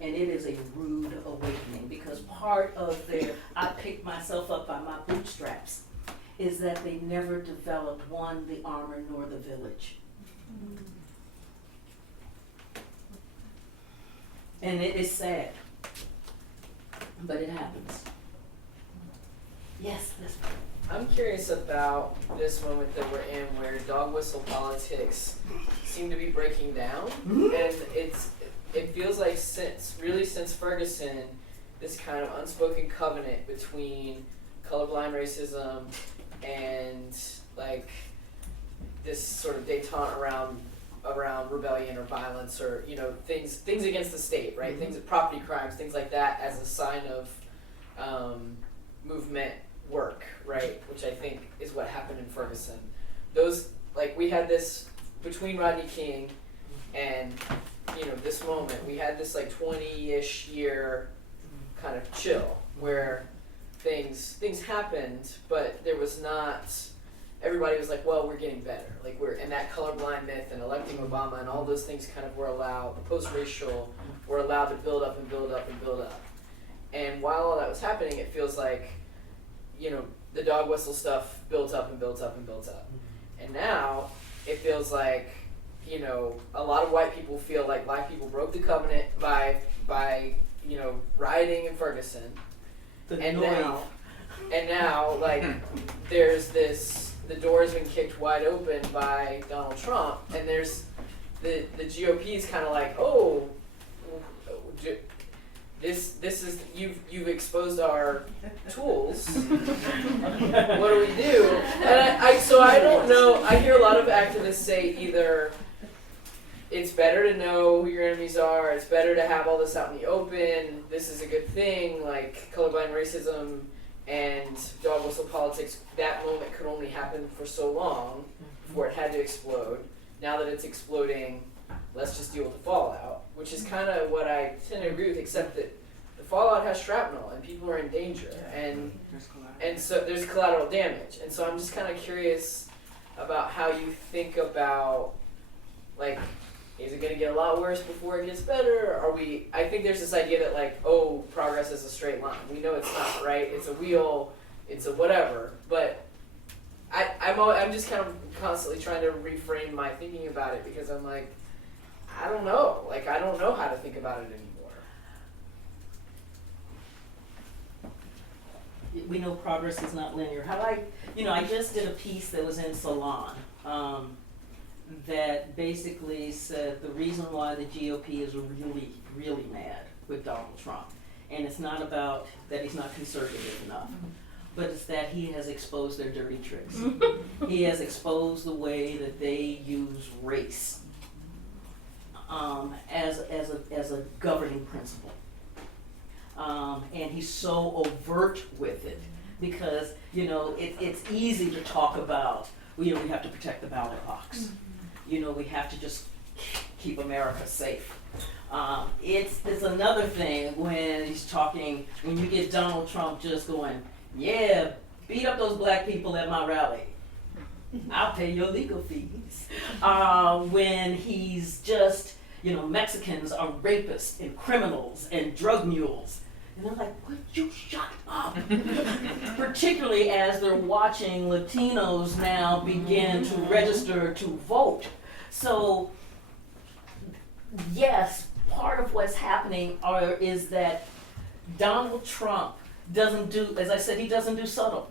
And it is a rude awakening because part of their I picked myself up by my bootstraps is that they never developed, one, the armor nor the village. And it is sad, but it happens. Yes, this one. I'm curious about this moment that we're in where dog whistle politics seem to be breaking down. And it feels like since Ferguson, this kind of unspoken covenant between colorblind racism and like this sort of detente around rebellion or violence or, you know, things against the state, right? Things, property crimes, things like that as a sign of movement work, right? Which I think is what happened in Ferguson. Those, like, we had this between Rodney King and, you know, this moment, we had this like 20-ish year kind of chill where things happened, but there was not, everybody was like, well, we're getting better. Like and that colorblind myth and electing Obama and all those things kind of were allowed, the post-racial were allowed to build up and build up and build up. And while all that was happening, it feels like, you know, the dog whistle stuff built up and built up and built up. And now it feels like, you know, a lot of white people feel like black people broke the covenant by rioting in Ferguson, The and noise. now, like, there's the door's been kicked wide open by Donald Trump, and there's the GOP is kind of like, oh, this is you've exposed our tools. What do we do? And I don't know. I hear a lot of activists say either it's better to know who your enemies are, it's better to have all this out in the open, this is a good thing, like colorblind racism and dog whistle politics, that moment could only happen for so long before it had to explode. Now that it's exploding, let's just deal with the fallout, which is kind of what I tend to agree with, except that the fallout has shrapnel and people are in danger, and so there's collateral damage. And so I'm just kind of curious about how you think about, like, is it going to get a lot worse before it gets better? I think there's this idea that, like, oh, progress is a straight line. We know it's not, right? It's a wheel, it's a whatever. But I'm just kind of constantly trying to reframe my thinking about it, because I'm like, I don't know. Like, I don't know how to think about it anymore. We know progress is not linear. I just did a piece that was in Salon. That basically said the reason why the GOP is really, really mad with Donald Trump, and it's not about that he's not conservative enough, but it's that he has exposed their dirty tricks. He has exposed the way that they use race as a governing principle, and he's so overt with it because it's easy to talk about we have to protect the ballot box. We have to just keep America safe. It's another thing when he's talking, when you get Donald Trump just going, yeah, beat up those black people at my rally. I'll pay your legal fees. When he's just, Mexicans are rapists and criminals and drug mules. And I'm like, would you shut up? Particularly as they're watching Latinos now begin to register to vote. So, yes, part of what's happening is that Donald Trump doesn't do, as I said, he doesn't do subtle.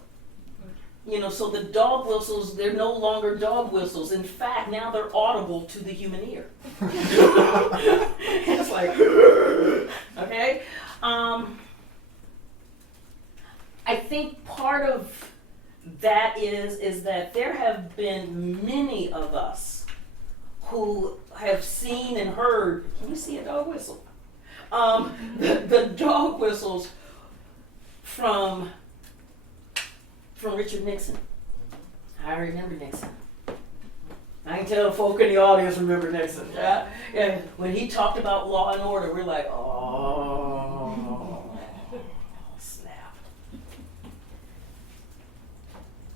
So the dog whistles, they're no longer dog whistles. In fact, now they're audible to the human ear. It's like, okay? I think part of that is that there have been many of us who have seen and heard, can you see a dog whistle? The dog whistles from Richard Nixon. I remember Nixon. I can tell folk in the audience remember Nixon. Yeah? And when he talked about law and order, we're like, oh, snap.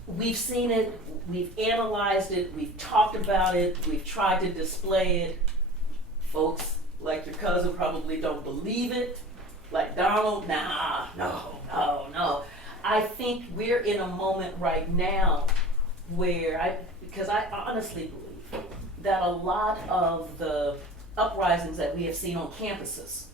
We've seen it, we've analyzed it, we've talked about it, we've tried to display it. Folks like your cousin probably don't believe it. Like Donald, nah, no. I think we're in a moment right now where because I honestly believe that a lot of the uprisings that we have seen on campuses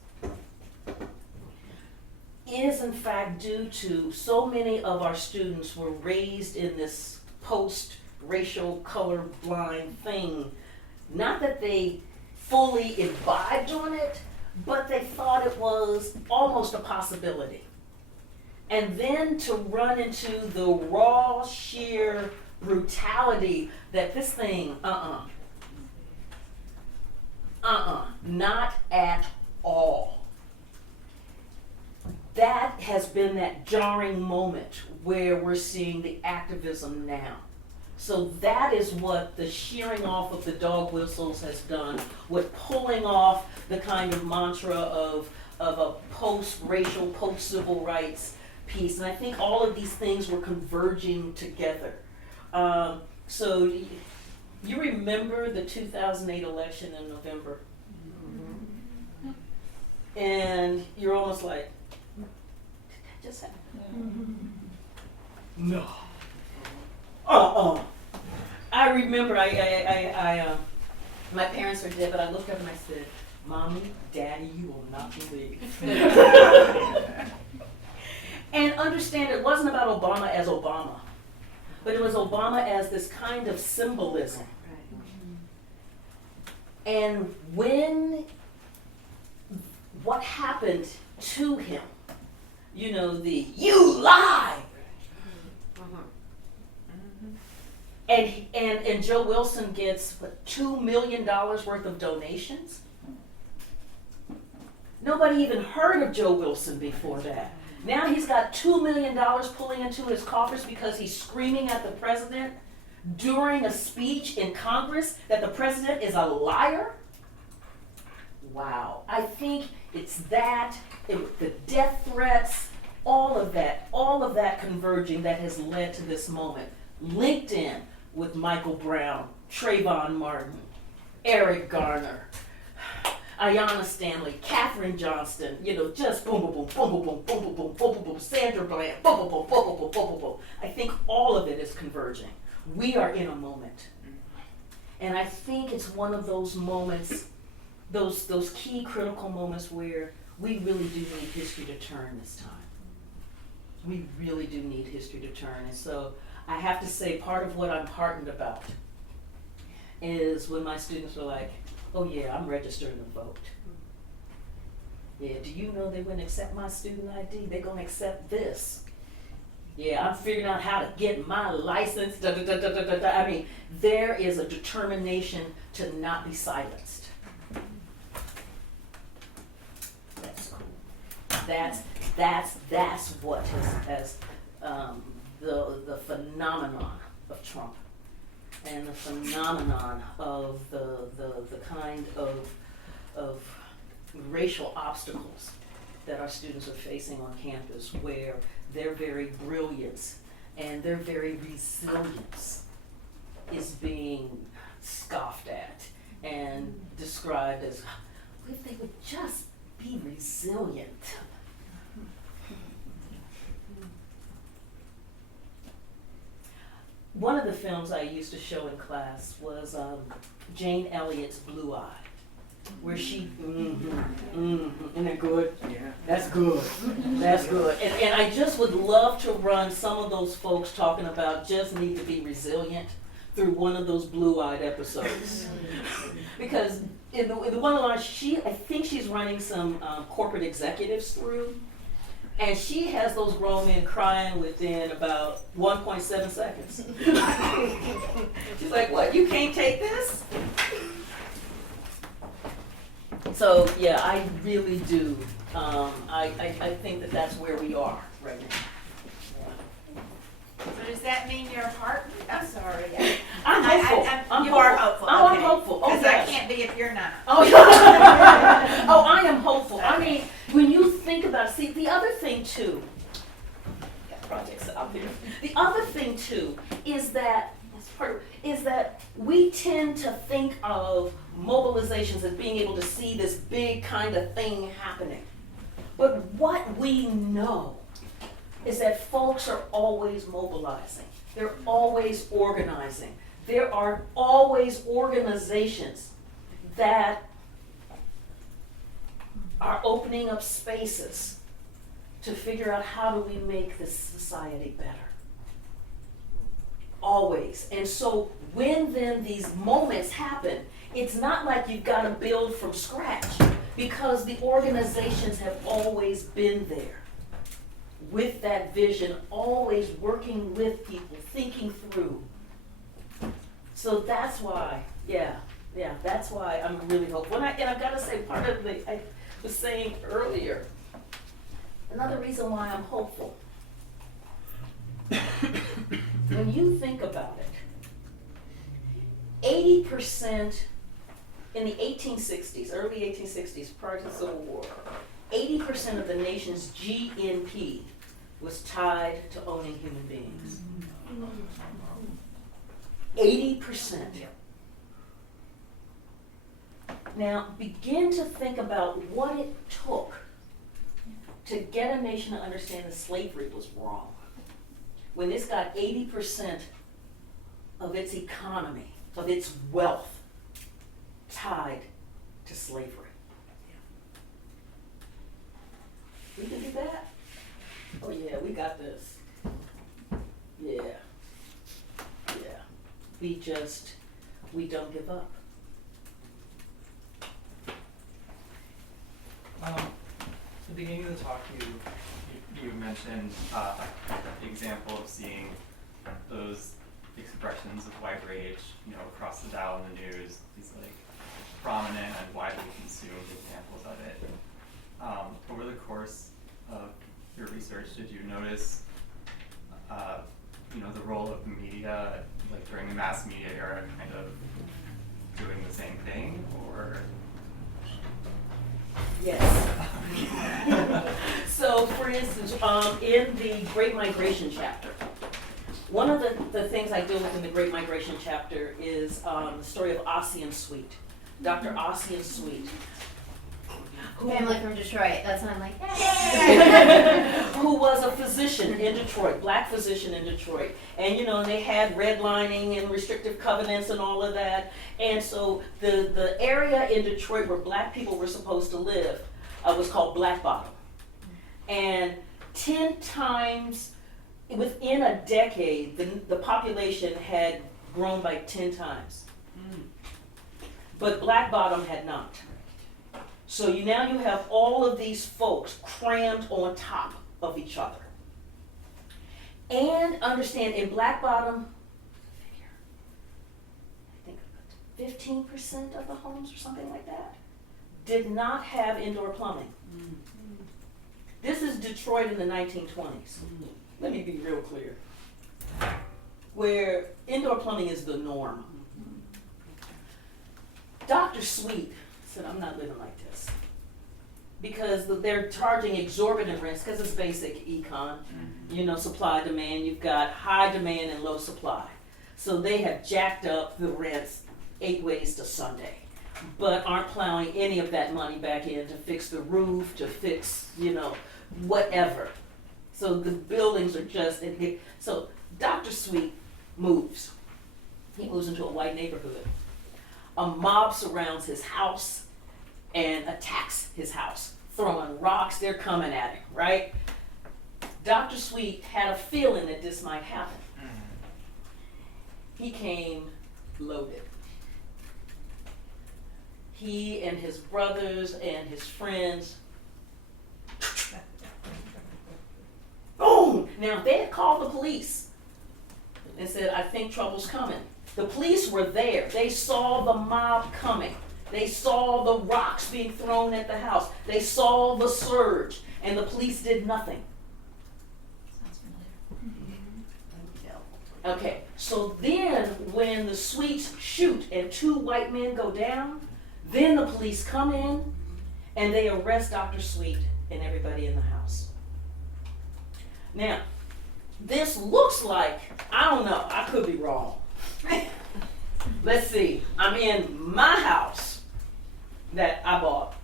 is in fact due to so many of our students were raised in this post-racial colorblind thing. Not that they fully imbibed on it, but they thought it was almost a possibility. And then to run into the raw, sheer brutality that this thing, not at all. That has been that jarring moment where we're seeing the activism now. So that is what the shearing off of the dog whistles has done, with pulling off the kind of mantra of a post-racial, post-civil rights piece. And I think all of these things were converging together. So you remember the 2008 election in November? Mm-hmm. And you're almost like, did that just happen? Mm-hmm. No. I remember my parents are dead, but I looked up and I said, Mommy, Daddy, you will not believe. And understand it wasn't about Obama as Obama, but it was Obama as this kind of symbolism. And what happened to him, you know, you lie. And Joe Wilson gets, what, $2 million worth of donations? Nobody even heard of Joe Wilson before that. Now he's got $2 million pulling into his coffers because he's screaming at the president during a speech in Congress that the president is a liar. Wow. I think it's the death threats, all of that converging that has led to this moment. Linked in with Michael Brown, Trayvon Martin, Eric Garner, Ayanna Stanley, Katherine Johnston, you know, just boom, boom, boom, boom, boom, boom, boom, boom, boom, boom, boom, Sandra Bland, boom, boom, boom, boom, boom, boom, boom, boom. I think all of it is converging. We are in a moment. And I think it's one of those moments, those key critical moments where we really do need history to turn this time. We really do need history to turn. And so I have to say part of what I'm heartened about is when my students are like, oh yeah, I'm registering to vote. Yeah, do you know they wouldn't accept my student ID? They're gonna accept this. Yeah, I'm figuring out how to get my license. Da, da, da, da, da, da. I mean, there is a determination to not be silenced. That's cool. That's what has the phenomenon of Trump and the phenomenon of the kind of racial obstacles that our students are facing on campus, where their very brilliance and their very resilience is being scoffed at and described as, if they would just be resilient. One of the films I used to show in class was Jane Elliott's Blue Eye, where she, isn't that good? Yeah. That's good. That's good. And I just would love to run some of those folks talking about just need to be resilient through one of those blue-eyed episodes. Because in the one line, I think she's running some corporate executives through, and she has those grown men crying within about 1.7 seconds. She's like, what, you can't take this? So yeah, I really do. I think that's where we are right now. So does that mean you're heartened? I'm sorry. I'm hopeful. You are hopeful. Oh, okay. I'm hopeful. Oh, Because yes. I can't be if you're not. Oh, oh, I am hopeful. I mean, when you think about, see, the other thing too, got projects out there. The other thing too is that we tend to think of mobilizations as being able to see this big kind of thing happening. But what we know is that folks are always mobilizing. They're always organizing. There are always organizations that are opening up spaces to figure out how do we make this society better. Always. And so when then these moments happen, it's not like you've got to build from scratch, because the organizations have always been there with that vision, always working with people, thinking through. So that's why, that's why I'm really hopeful. And I've got to say, part of I was saying earlier, another reason why I'm hopeful. When you think about it, 80% in the 1860s, early 1860s, prior to the Civil War, 80% of the nation's GNP was tied to owning human beings. 80%. Now, begin to think about what it took to get a nation to understand that slavery was wrong, when it's got 80% of its economy, of its wealth, tied to slavery. We can do that? Oh yeah, we got this. Yeah. Yeah. We don't give up. At the beginning of the talk, you mentioned the example of seeing those expressions of white rage, across the dial in the news. These like prominent and widely consumed examples of it. Over the course of your research, did you notice, the role of the media, like during the mass media era, kind of doing the same thing, or? Yes. So, for instance, in the Great Migration chapter, one of the things I deal with in the Great Migration chapter is the story of Ossian Sweet, Dr. Ossian Sweet. Family from Detroit. That's when I'm like, hey. Who was a physician in Detroit, black physician in Detroit. And they had redlining and restrictive covenants and all of that. And so the area in Detroit where black people were supposed to live was called Black Bottom. And 10 times, within a decade, the population had grown by 10 times. But Black Bottom had not. So now you have all of these folks crammed on top of each other. And understand, in Black Bottom, I think 15% of the homes or something like that did not have indoor plumbing. This is Detroit in the 1920s. Let me be real clear. Where indoor plumbing is the norm. Dr. Sweet said, I'm not living like this. Because they're charging exorbitant rents, because it's basic econ, supply, demand. You've got high demand and low supply. So they have jacked up the rents 8 ways to Sunday, but aren't plowing any of that money back in to fix the roof, to fix, whatever. So the buildings are just, so Dr. Sweet moves. He moves into a white neighborhood. A mob surrounds his house and attacks his house, throwing rocks. They're coming at him, right? Dr. Sweet had a feeling that this might happen. He came loaded. He and his brothers and his friends, boom! Now, if they had called the police and said, I think trouble's coming, the police were there. They saw the mob coming. They saw the rocks being thrown at the house. They saw the surge, and the police did nothing. Sounds familiar. Okay, so then when the Sweets shoot and 2 white men go down, then the police come in and they arrest Dr. Sweet and everybody in the house. Now, this looks like, I don't know, I could be wrong. Let's see, I'm in my house that I bought.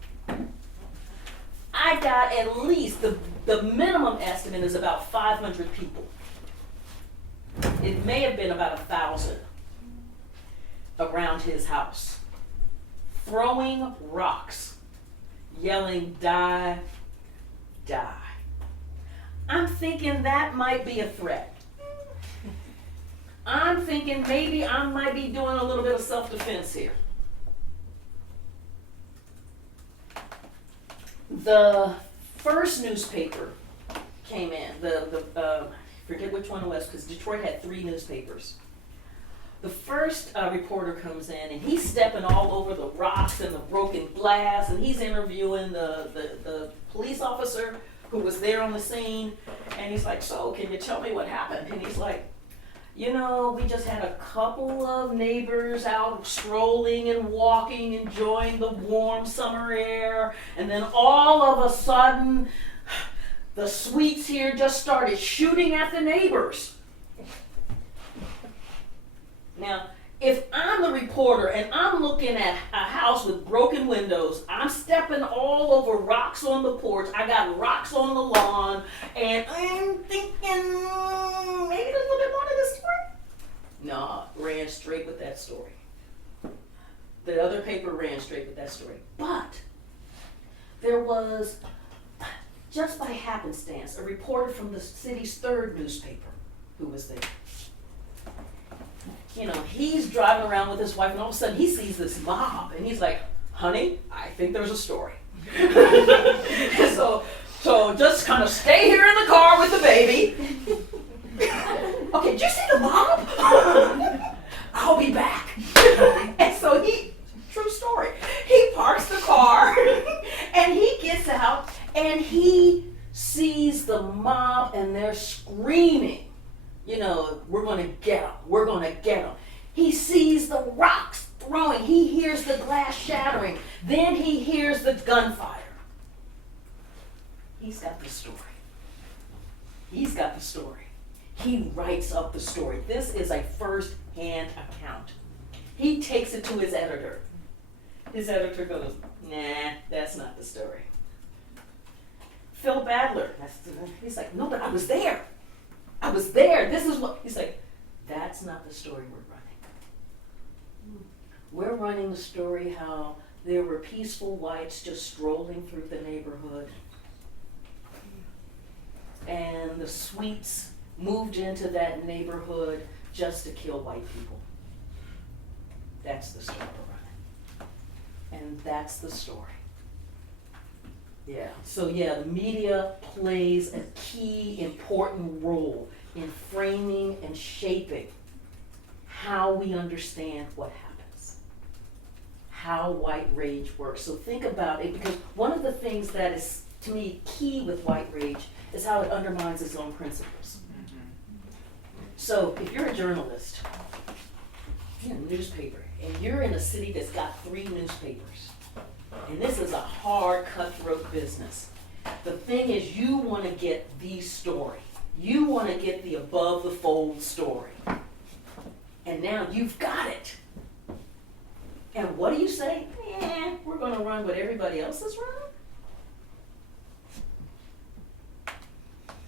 I got at least, the minimum estimate is about 500 people. It may have been about 1,000 around his house, throwing rocks, yelling, die, die. I'm thinking that might be a threat. I'm thinking maybe I might be doing a little bit of self-defense here. The first newspaper came in, forget which one it was, because Detroit had 3 newspapers. The first reporter comes in and he's stepping all over the rocks and the broken glass, and he's interviewing the police officer who was there on the scene, and he's like, so can you tell me what happened? And he's like, we just had a couple of neighbors out strolling and walking, enjoying the warm summer air, and then all of a sudden, the Sweets here just started shooting at the neighbors. Now, if I'm the reporter and I'm looking at a house with broken windows, I'm stepping all over rocks on the porch, I got rocks on the lawn, and I'm thinking, maybe there's a little bit more to this story? No, ran straight with that story. The other paper ran straight with that story. But there was just by happenstance, a reporter from the city's third newspaper who was there. You know, he's driving around with his wife, and all of a sudden he sees this mob, and he's like, honey, I think there's a story. So just kind of stay here in the car with the baby. Okay, did you see the mob? I'll be back. And so true story, he parks the car and he gets out and he sees the mob and they're screaming, you know, we're gonna get them, we're gonna get them. He sees the rocks throwing, he hears the glass shattering, then he hears the gunfire. He's got the story. He's got the story. He writes up the story. This is a first-hand account. He takes it to his editor. His editor goes, nah, that's not the story. Phil Badler, he's like, no, but I was there. I was there. This is what, he's like, that's not the story we're running. We're running the story how there were peaceful whites just strolling through the neighborhood. And the Sweets moved into that neighborhood just to kill white people. That's the story we're running. And that's the story. Yeah, so yeah, the media plays a key, important role in framing and shaping how we understand what happens, how white rage works. So think about it, because one of the things that is, to me, key with white rage is how it undermines its own principles. So if you're a journalist, you're in a newspaper, and you're in a city that's got 3 newspapers, and this is a hard, cutthroat business. The thing is, you want to get the story. You want to get the above-the-fold story. And now you've got it. And what do you say? We're going to run what everybody else is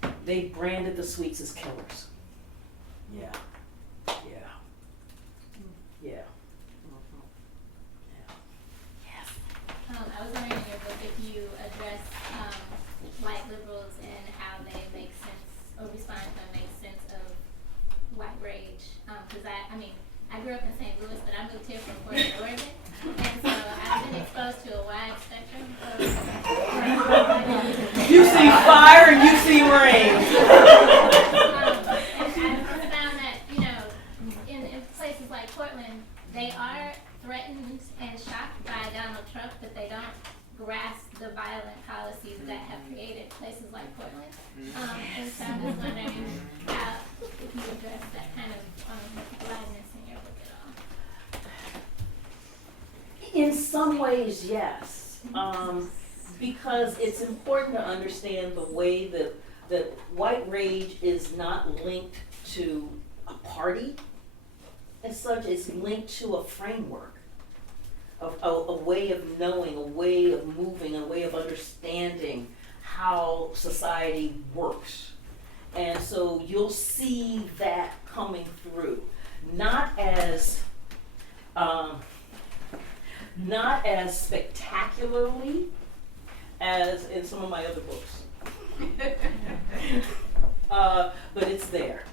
running? They branded the Sweets as killers. Yeah. I was wondering in your book if you address white liberals and how they make sense or respond to and make sense of white rage. Because I grew up in St. Louis, but I moved here from Portland, Oregon, and so I've been exposed to a wide spectrum of. You see fire and you see rain. And I found that, you know, in places like Portland, they are threatened and shocked by Donald Trump, but they don't grasp the violent policies that have created places like Portland. And so I'm just wondering how, if you address that kind of blindness in your book at all. In some ways, yes. Because it's important to understand the way that white rage is not linked to a party as such, it's linked to a framework, of a way of knowing, a way of moving, a way of understanding how society works. And so you'll see that coming through, not as spectacularly as in some of my other books. But it's there.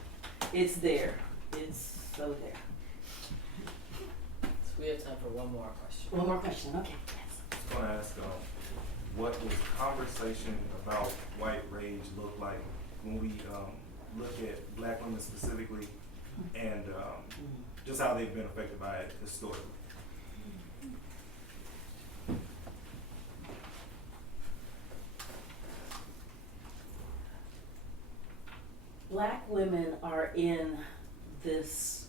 It's there. It's so there. So we have time for one more question. One more question, okay. Yes. I was going to ask, what does conversation about white rage look like when we look at black women specifically, and just how they've been affected by it historically? Black women are in this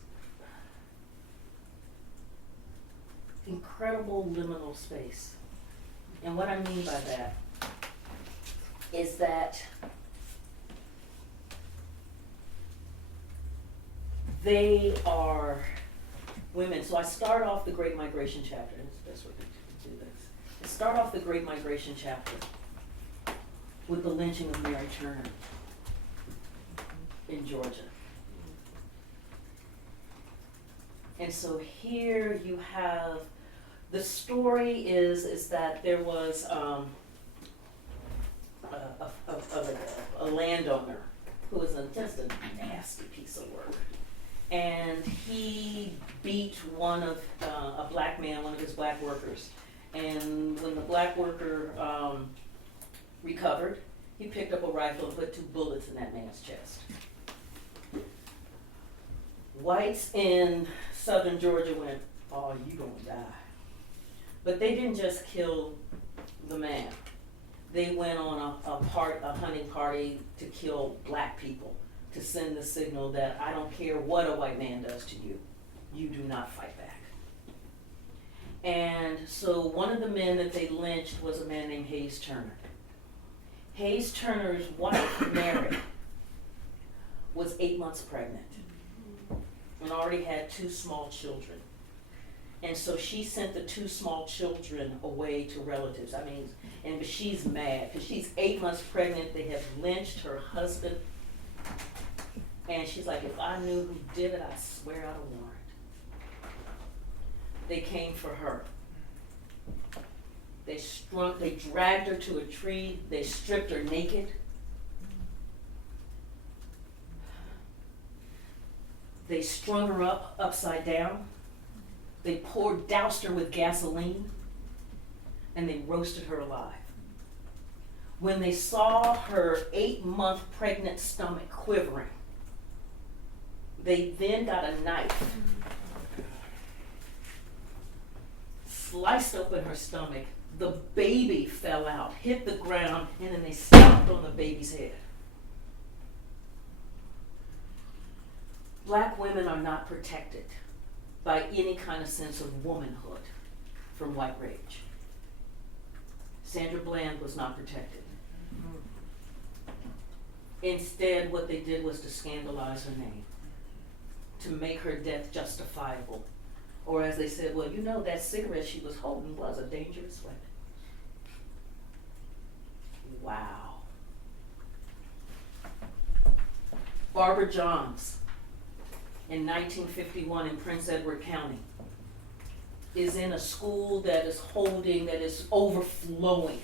incredible liminal space. And what I mean by that is that they are women. So I start off the Great Migration chapter. That's the best way to do this. I start off the Great Migration chapter with the lynching of Mary Turner in Georgia. And so here you have, the story is that there was a a landowner who was just a nasty piece of work. And he beat a black man, one of his black workers. And when the black worker recovered, he picked up a rifle and put 2 bullets in that man's chest. Whites in southern Georgia went, "Oh, you gonna die." But they didn't just kill the man. They went on a hunting party to kill black people, to send the signal that I don't care what a white man does to you, you do not fight back. And so one of the men that they lynched was a man named Hayes Turner. Hayes Turner's wife, Mary, was 8 months pregnant and already had 2 small children. And so she sent the 2 small children away to relatives. But she's mad because she's 8 months pregnant. They have lynched her husband. And she's like, if I knew who did it, I swear I'd a warrant. They came for her. They dragged her to a tree. They stripped her naked. They strung her up upside down. They doused her with gasoline, and they roasted her alive. When they saw her 8-month pregnant stomach quivering, they then got a knife, sliced open her stomach. The baby fell out, hit the ground, and then they stomped on the baby's head. Black women are not protected by any kind of sense of womanhood from white rage. Sandra Bland was not protected. Instead, what they did was to scandalize her name, to make her death justifiable. Or as they said, well, that cigarette she was holding was a dangerous weapon. Wow. Barbara Johns, in 1951 in Prince Edward County, is in a school that is overflowing.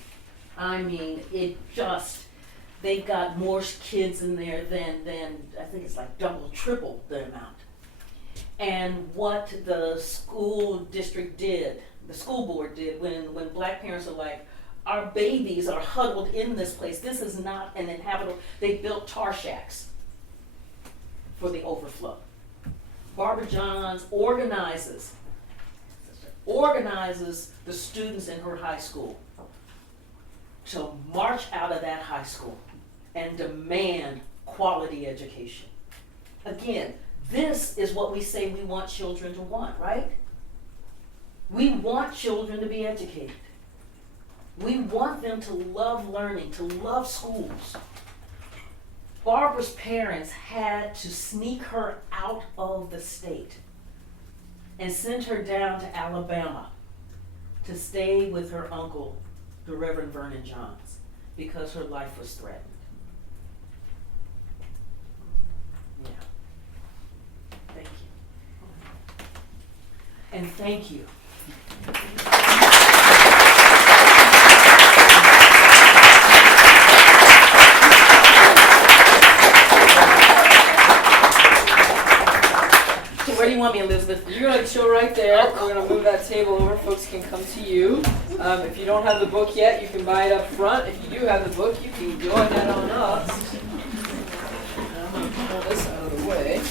They've got more kids in there than I think it's like double, triple the amount. And what the school board did when black parents are like, our babies are huddled in this place, this is not an inhabitable, they built tar shacks for the overflow. Barbara Johns organizes the students in her high school to march out of that high school and demand quality education. Again, this is what we say we want children to want, right? We want children to be educated. We want them to love learning, to love schools. Barbara's parents had to sneak her out of the state and send her down to Alabama to stay with her uncle, the Reverend Vernon Johns, because her life was threatened. Yeah. Thank you. And thank you. Where do you want me, Elizabeth? You're going to chill right there. We're going to move that table over. Folks can come to you. If you don't have the book yet, you can buy it up front. If you do have the book, you can join that on us. I'm going to pull this out of the way.